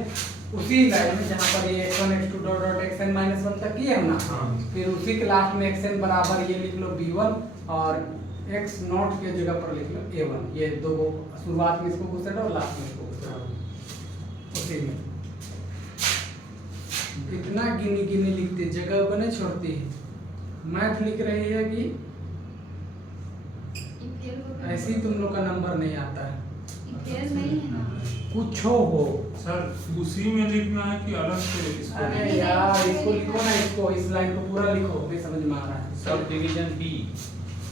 उसी लाइन में जहाँ पर ये x1 x2 dot dot xn -1 तक किए हम ना, फिर उसी के लास्ट में xn बराबर ये लिख लो b1 और x नॉट के जगह पर लिख लो a1। ये दो शुरुआत में इसको घुसेड़ो और लास्ट में इसको घुसेड़ो उसी में। कितना गिनी गिनी लिखती, जगह बने छोड़ती है। मैथ लिख रही है कि इक्वल को ऐसे ही तुम लोग का नंबर नहीं आता है। इक्वल नहीं है ना। कुछ हो सर उसी में लिखना है कि अलग से इसको? अरे यार इसको लिखो ना, इसको इस लाइन को पूरा लिखो, नहीं समझ में आ रहा है। Sub division B.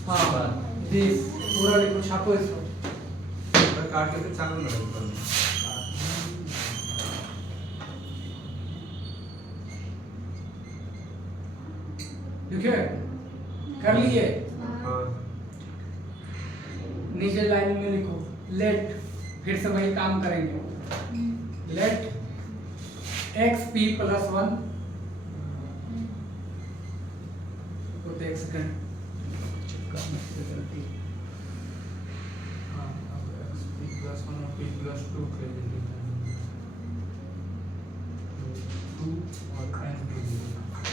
हाँ दिस पूरा लिखो, छापो इसको। काट के फिर चाकू में रखो। लिखे, कर लिए। हाँ नीचे लाइन में लिखो लेट, फिर से वही काम करेंगे। लेट xp +1 को एक सेकंड हाँ, अब p+1 और p+2 के लिए लिखना है। 2 और n के लिए लिखना है।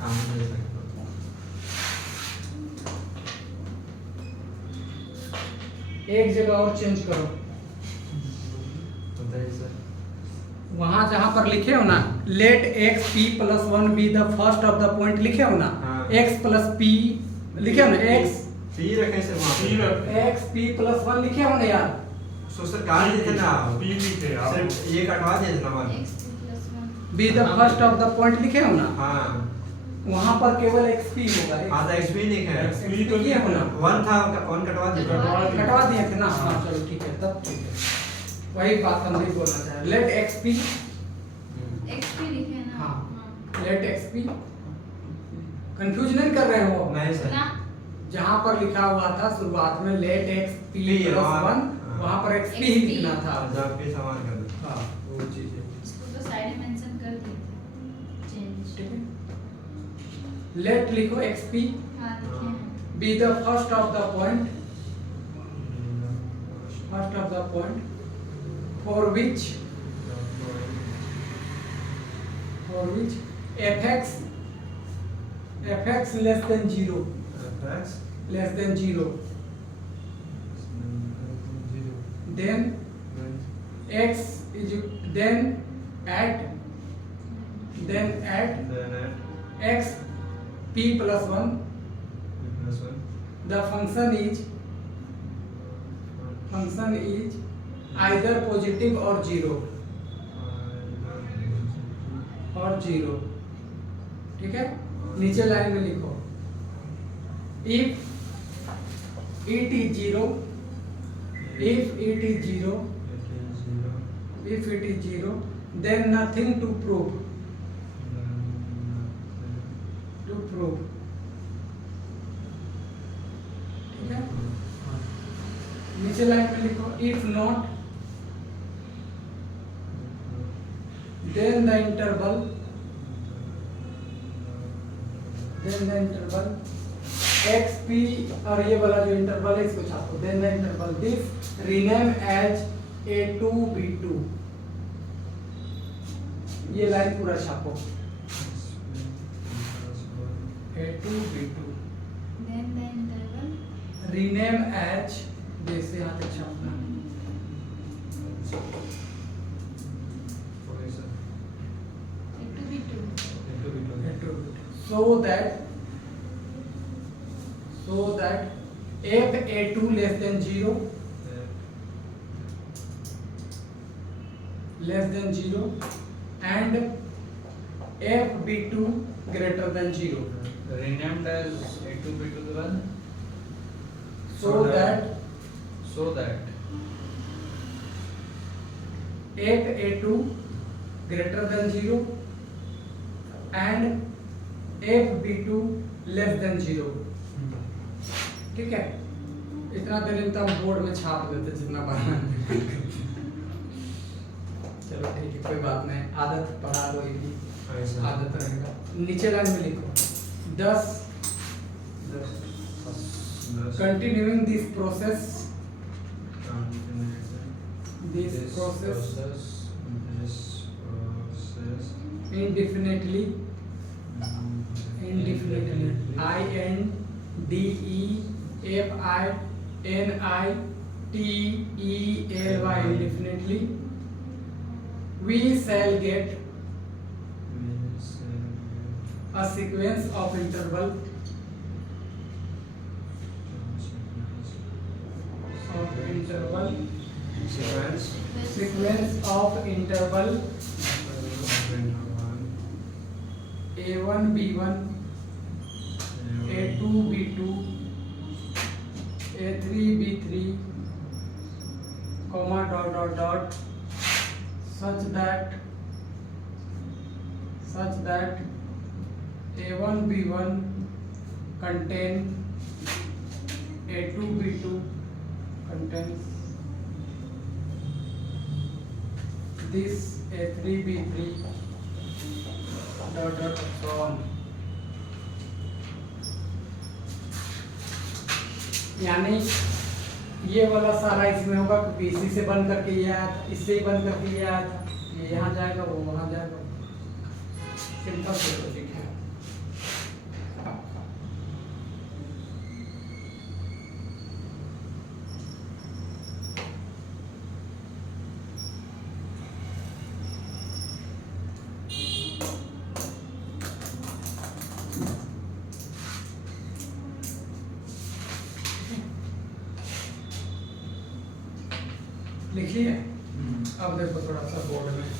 हाँ मुझे लगता है। एक जगह और चेंज करो। बताइए सर। वहां जहां पर लिखे हो ना let xp +1 be the first of the point लिखे हो ना, हाँ। x + p लिखे हो ना, x पी रखे सर वहाँ P पे। रखे। xp +1 लिखे हो ना यार। सो सर काट देते ना आप। P लिखे आप। सिर्फ ये कटवा दिए ना हमारे। x2 + 1। Be the first of the point लिखे हो ना, हाँ वहां पर केवल xp होगा। हाँ तो एक्सपी लिखे है। xp तो किए हो ना, वन था वन कटवा दिए। कटवा दिए थे ना। हाँ चलो ठीक है, तब ठीक है, वही बात हम भी बोलना चाह रहे। लेट xp, xp लिखे ना। हाँ लेट xp, कंफ्यूज नहीं कर रहे हो? नहीं सर। ना जहां पर लिखा हुआ था शुरुआत में लेट xp +1, वहां पर xp ही XP लिखना था। जब पे समान कर दो। हाँ वो चीज है, इसको तो साइड में मेंशन कर दिए थे। चेंज। ठीक है। लेट लिखो xp हाँ लिखे हैं। B the first of the point, first of the point for which fx less than 0, less than 0, then x is then add x p +1, the function is either positive or 0 और 0। ठीक है, नीचे line में लिखो if it is 0, then nothing to prove, ठीक है। नीचे line में लिखो if not, then the interval then the interval x p और ये वाला जो इंटरवल है इसको छापो then the interval this rename as A2 B2 ये लाइन पूरा छापो A2 B2 Then the interval rename as जैसे यहाँ तक छापना okay sir A2 B2. A2 B2 so that if A2 less than 0 and if B2 greater than 0 renamed as A2 B2 के बाद so that if A2 greater than 0 and if B2 less than 0 ठीक है इतना देर तो हम board में छाप देते जितना बनाना चलो ठीक है कोई बात नहीं आदत पढ़ा लो ये भी आदत रहेगा नीचे लाइन में लिखो 10 continuing this process indefinitely I N D E F I N I T E L Y indefinitely we shall get a sequence of interval sequence of interval A1 B1 A2 B2 A3 B3 comma dot such that A1 B1 contain A2 B2 contains this A3 B3 dot so on यानी ये वाला सारा इसमें होगा क्योंकि इसी से बन करके ये आया था इससे ही बन करके ये आया था ये यहाँ जाएगा वो वहाँ जाएगा सिंपल से लॉजिक है लिखिए अब देखो थोड़ा सा बोर्ड में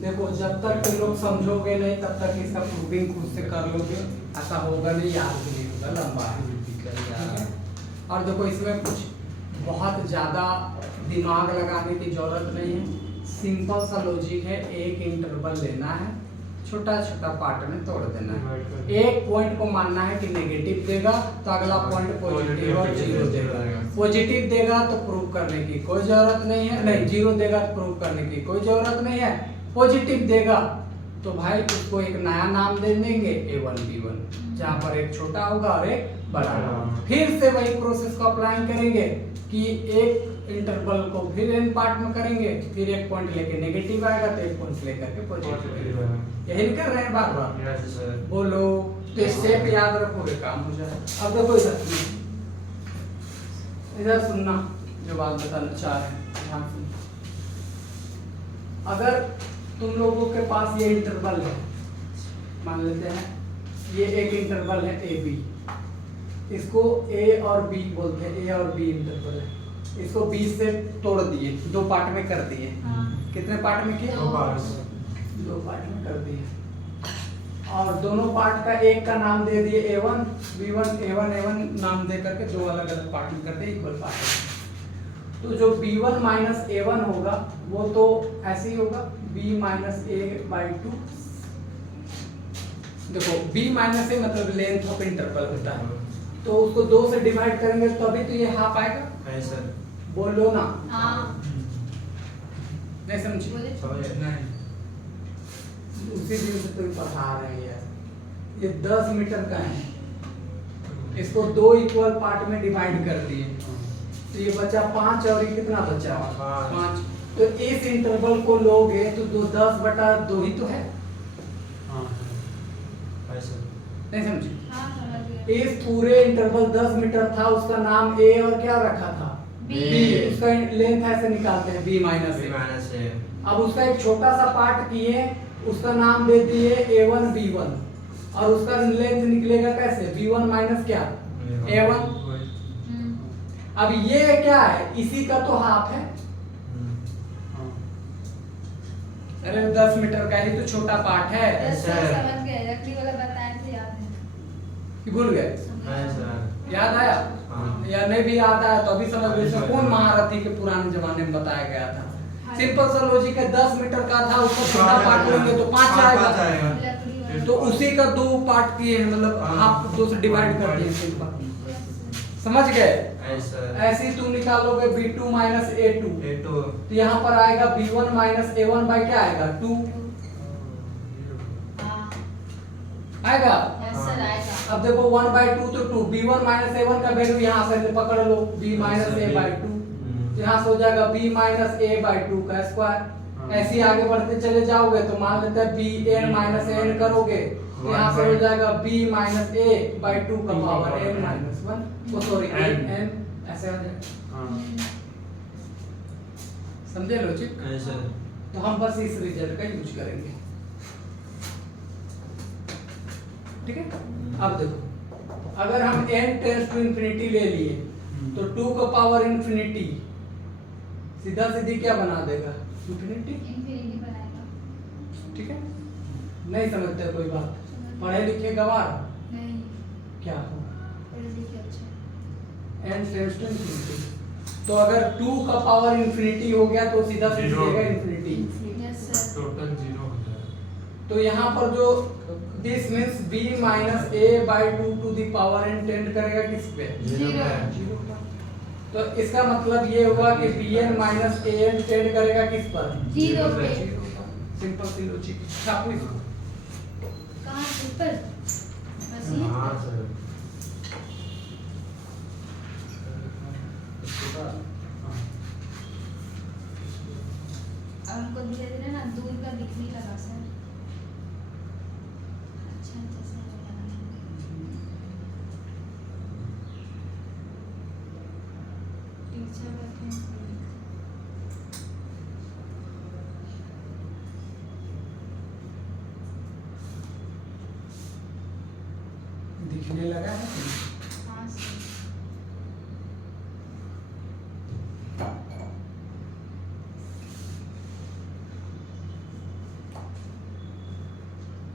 देखो जब तक तुम लोग समझोगे नहीं तब तक इसका प्रूविंग खुद से कर लोगे ऐसा होगा नहीं याद भी नहीं होगा लंबा है और देखो इसमें कुछ बहुत ज़्यादा दिमाग लगाने की जरूरत नहीं है सिंपल सा लॉजिक है एक इंटरवल लेना है छोटा छोटा पार्ट में तोड़ देना है एक पॉइंट को मानना है कि नेगेटिव देगा तो अगला पॉइंट पॉजिटिव और जीरो देगा पॉजिटिव देगा तो प्रूव करने की कोई जरूरत नहीं है नहीं जीरो देगा तो प्रूव करने की कोई जरूरत नहीं है पॉजिटिव देगा तो भाई उसको एक नया नाम दे देंगे A1 B1 जहाँ पर एक छोटा होगा और एक बड़ा होगा फिर से वही प्रोसेस को अप्लाई करेंगे कि एक इंटरवल को फिर n पार्ट में करेंगे फिर एक पॉइंट लेके नेगेटिव आएगा तो एक पॉइंट लेकर के पॉजिटिव यही कर रहे हैं बार बार बोलो तो स्टेप याद रखोगे काम हो जाए अब देखो इधर सुनना जो बात बताना चाह रहे हैं ध्यान सुनो अगर तुम लोगों के पास ये इंटरवल है मान लेते हैं ये एक इंटरवल है ए बी इसको ए और बी बोलते हैं ए और बी इंटरवल है इसको बी से तोड़ दिए दो पार्ट में कर दिए कितने पार्ट में किए दो पार्ट में कर दिए और दोनों पार्ट का एक का नाम दे दिए A1 B1 A1 A1 नाम दे करके दो अलग अलग पार्ट में करते इक्वल पार्ट तो जो B1 माइनस A1 होगा वो तो ऐसे ही होगा B माइनस A/2 देखो B माइनस A मतलब लेंथ ऑफ इंटरवल होता है तो उसको 2 से डिवाइड करेंगे तो अभी तो ये हाफ आएगा सर बोलो ना हाँ नहीं समझी? बोले समझ गए? नहीं उसी दिन से तुम पढ़ा रहे हैं यार। ये 10 मीटर का है, इसको 2 इक्वल पार्ट में डिवाइड कर दिए, तो ये बचा 5 और ये कितना बचा? पाँच। 5। तो इस इंटरवल को लोगे तो 10/2 ही तो है, हाँ ऐसे नहीं समझी? हाँ समझ गया। इस पूरे इंटरवल 10 मीटर था, उसका नाम ए और क्या रखा था? B। उसका लेंथ ऐसे निकालते हैं b माइनस बी ए। माइनस ए। अब उसका एक छोटा सा पार्ट किए, उसका नाम दे दिए a1 b1, और उसका लेंथ निकलेगा कैसे? b1 माइनस क्या? a1। हम्म, अब ये क्या है? इसी का तो हाफ है। अरे 10 मीटर का ही तो छोटा पार्ट है, बस ऐसा है। समझ गए, लकड़ी वाला बताए थे, याद है। कि भूल गए? ऐसा। याद आया? हाँ। या नहीं भी याद आया तो अभी समझ लो, इसमें कौन महारथी के पुराने जमाने में बताया गया था? सिंपल सा लॉजिक है, 10 मीटर का था, उसको छोटा पार्ट लेंगे तो 5 आएगा। लकड़ी वाला। तो उसी का 2 पार्ट किए हैं, मतलब हाँ। हाफ 2 से डिवाइड कर दिए सिंपल। Yes, समझ गए? ऐसा। ऐसे ही तुम निकालोगे b2 माइनस a2, A2। तो यहाँ पर आएगा b1 माइनस a1 बाई क्या आएगा? 2 हाँ, आएगा। yes sir, आएगा। अब देखो 1/2 तो 2, b1 माइनस a1 का वैल्यू यहाँ से पकड़ लो, b माइनस a बाई 2, यहाँ से हो जाएगा b माइनस a बाई 2 का स्क्वायर। ऐसे ही आगे बढ़ते चले जाओगे तो मान लेते हैं bn माइनस n करोगे, तो यहाँ से हो जाएगा b माइनस a बाई 2 का पावर n माइनस 1, ओ सॉरी n, ऐसे आ जाएगा। समझे लॉजिक? ऐसा। तो हम बस इस रिजल्ट का यूज करेंगे, ठीक है? अब देखो, अगर हम n टेंड्स टू इंफिनिटी ले लिए तो 2 का पावर इंफिनिटी सीधा सीधी क्या बना देगा? इंफिनिटी, इंफिनिटी बनाएगा। ठीक है? नहीं समझते कोई बात? पढ़े लिखे गवार नहीं, क्या हो? पढ़े लिखे अच्छे। n टेंड्स टू इंफिनिटी, तो अगर 2 का पावर इंफिनिटी हो गया तो सीधा सीधी Zero। देगा इंफिनिटी। Yes sir। टोटल 0 हो जाएगा। तो यहाँ पर जो this means b minus a by 2 to the power n tend करेगा किस पे? Zero Zero। पे। तो इसका मतलब ये हुआ कि bn माइनस an टेंड करेगा किस पर? जीरो पे। सिंपल सी लॉजिक। छापो इसको। कहाँ ऊपर? मशीन हाँ पे? सर। अब हमको धीरे धीरे ना दूर का दिखने लगा सर। अच्छा अच्छा सर टीचर बैठे हैं सर। दिखने लगा है? हाँ सर।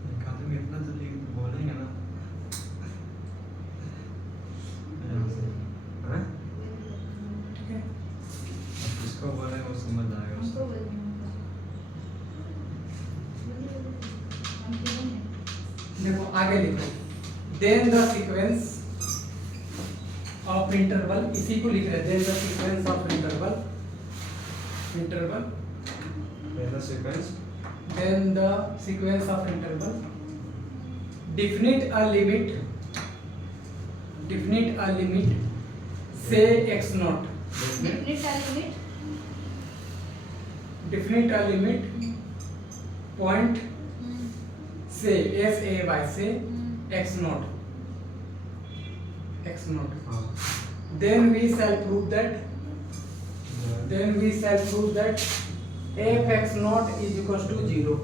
निकालने में इतना जल्दी बोलेंगे ना। हाँ? ठीक है। अब किसको बोलेंगे वो समझ आएगा उसको। हमको बोलना होगा। हम क्यों नहीं? देखो आगे लिखो, then the sequence of interval, इसी को लिख रहे हैं, then the sequence of interval, interval, पहला sequence. then the sequence of interval definite a limit say x naught, definite a limit point say s a by say x naught, हाँ। then we shall prove that f x naught is equals to 0,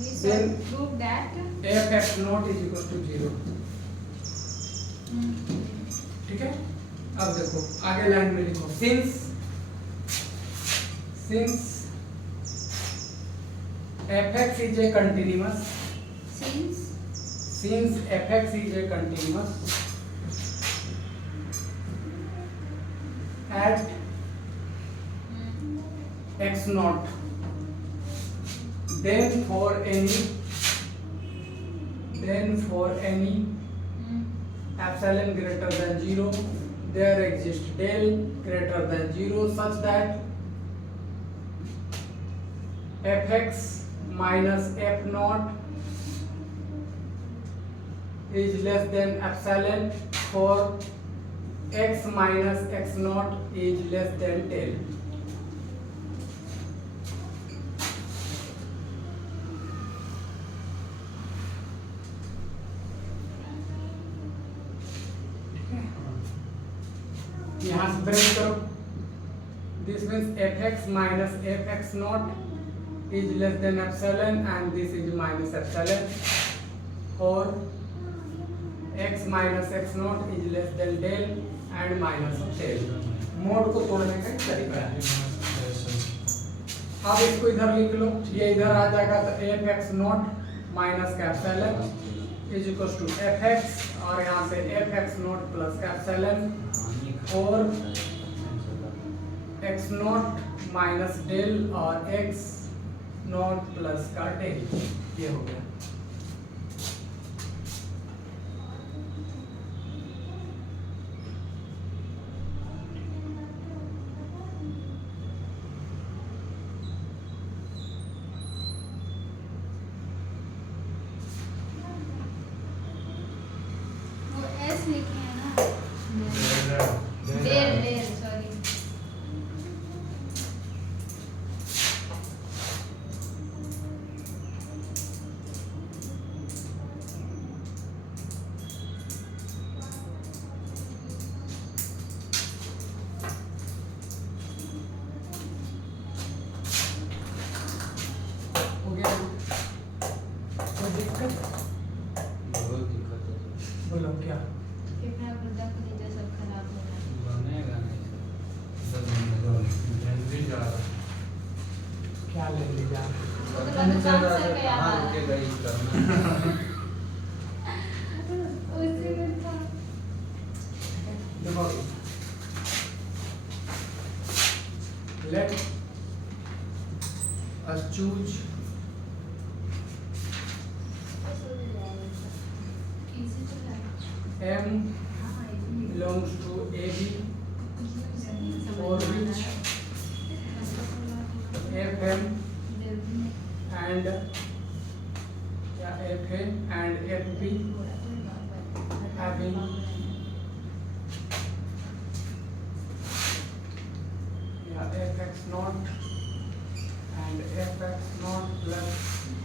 We shall Then- prove that f x naught is equals to 0, ठीक है? अब देखो आगे line में लिखो, since fx is a continuous, since fx is a continuous at x naught, then for any epsilon greater than 0 there exists del greater than 0 such that fx minus f naught is less than epsilon for x minus x naught is less than 10. यहाँ से break करो. This means fx minus fx naught is less than epsilon and this is minus epsilon. Or x minus x naught is less than del and minus del. Mode को तोड़ने का एक तरीका है. अब इसको इधर लिख लो. ये इधर आ जाएगा तो fx naught minus का epsilon is equals to fx और यहाँ से fx naught plus epsilon और x naught minus del और x naught plus का del. ये हो गया. वो एस लिखे हैं ना, डेल डेल सॉरी. हो गया. कोई दिक्कत? बहुत दिक्कत है. बोलो क्या? फेफड़ा गुर्दा कलेजा सब खराब हो रहा है. बनेगा नहीं सर. 10 मिनट जल्दी जा रहा. क्या ले लीजिए? वो तो बंद काम सर का याद आ रहा है. गई करना. उसी में था. देखो. Let us choose इजी तो है. M हाँ easy. belongs to AB for which FM and FA and FB having fx naught and fx naught plus sin.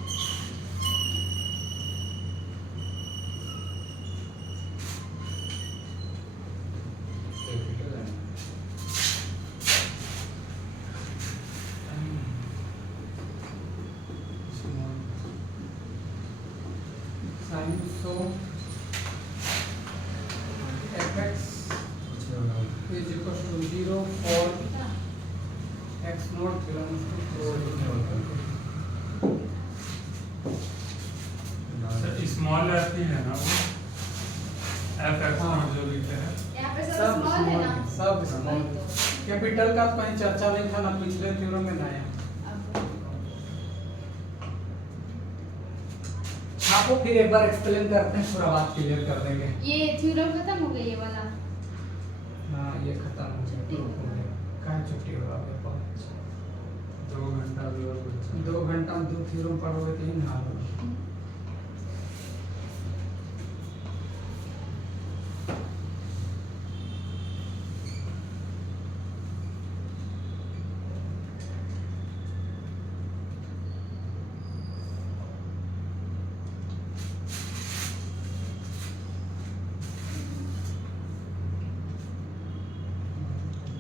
So fx is equals to 0 for x naught belongs to 4. Small f ही है ना वो. F x हाँ. जो लिखे हैं. यहाँ पे सब सब स्मॉल है ना. small, सब small. वही तो. कैपिटल का तो कहीं चर्चा नहीं था ना पिछले थ्योरम में ना आया. अब आपको फिर एक बार एक्सप्लेन करते हैं, पूरा बात क्लियर कर देंगे. ये थ्योरम खत्म हो गया ये वाला. हाँ ये खत्म हो गया. छुट्टी प्रूफ हो गया. कहाँ छुट्टी होगा आपके पास? 2 घंटा भी और बचा. 2 घंटा में 2 थ्योरम पढ़ोगे तो ही ना होगा.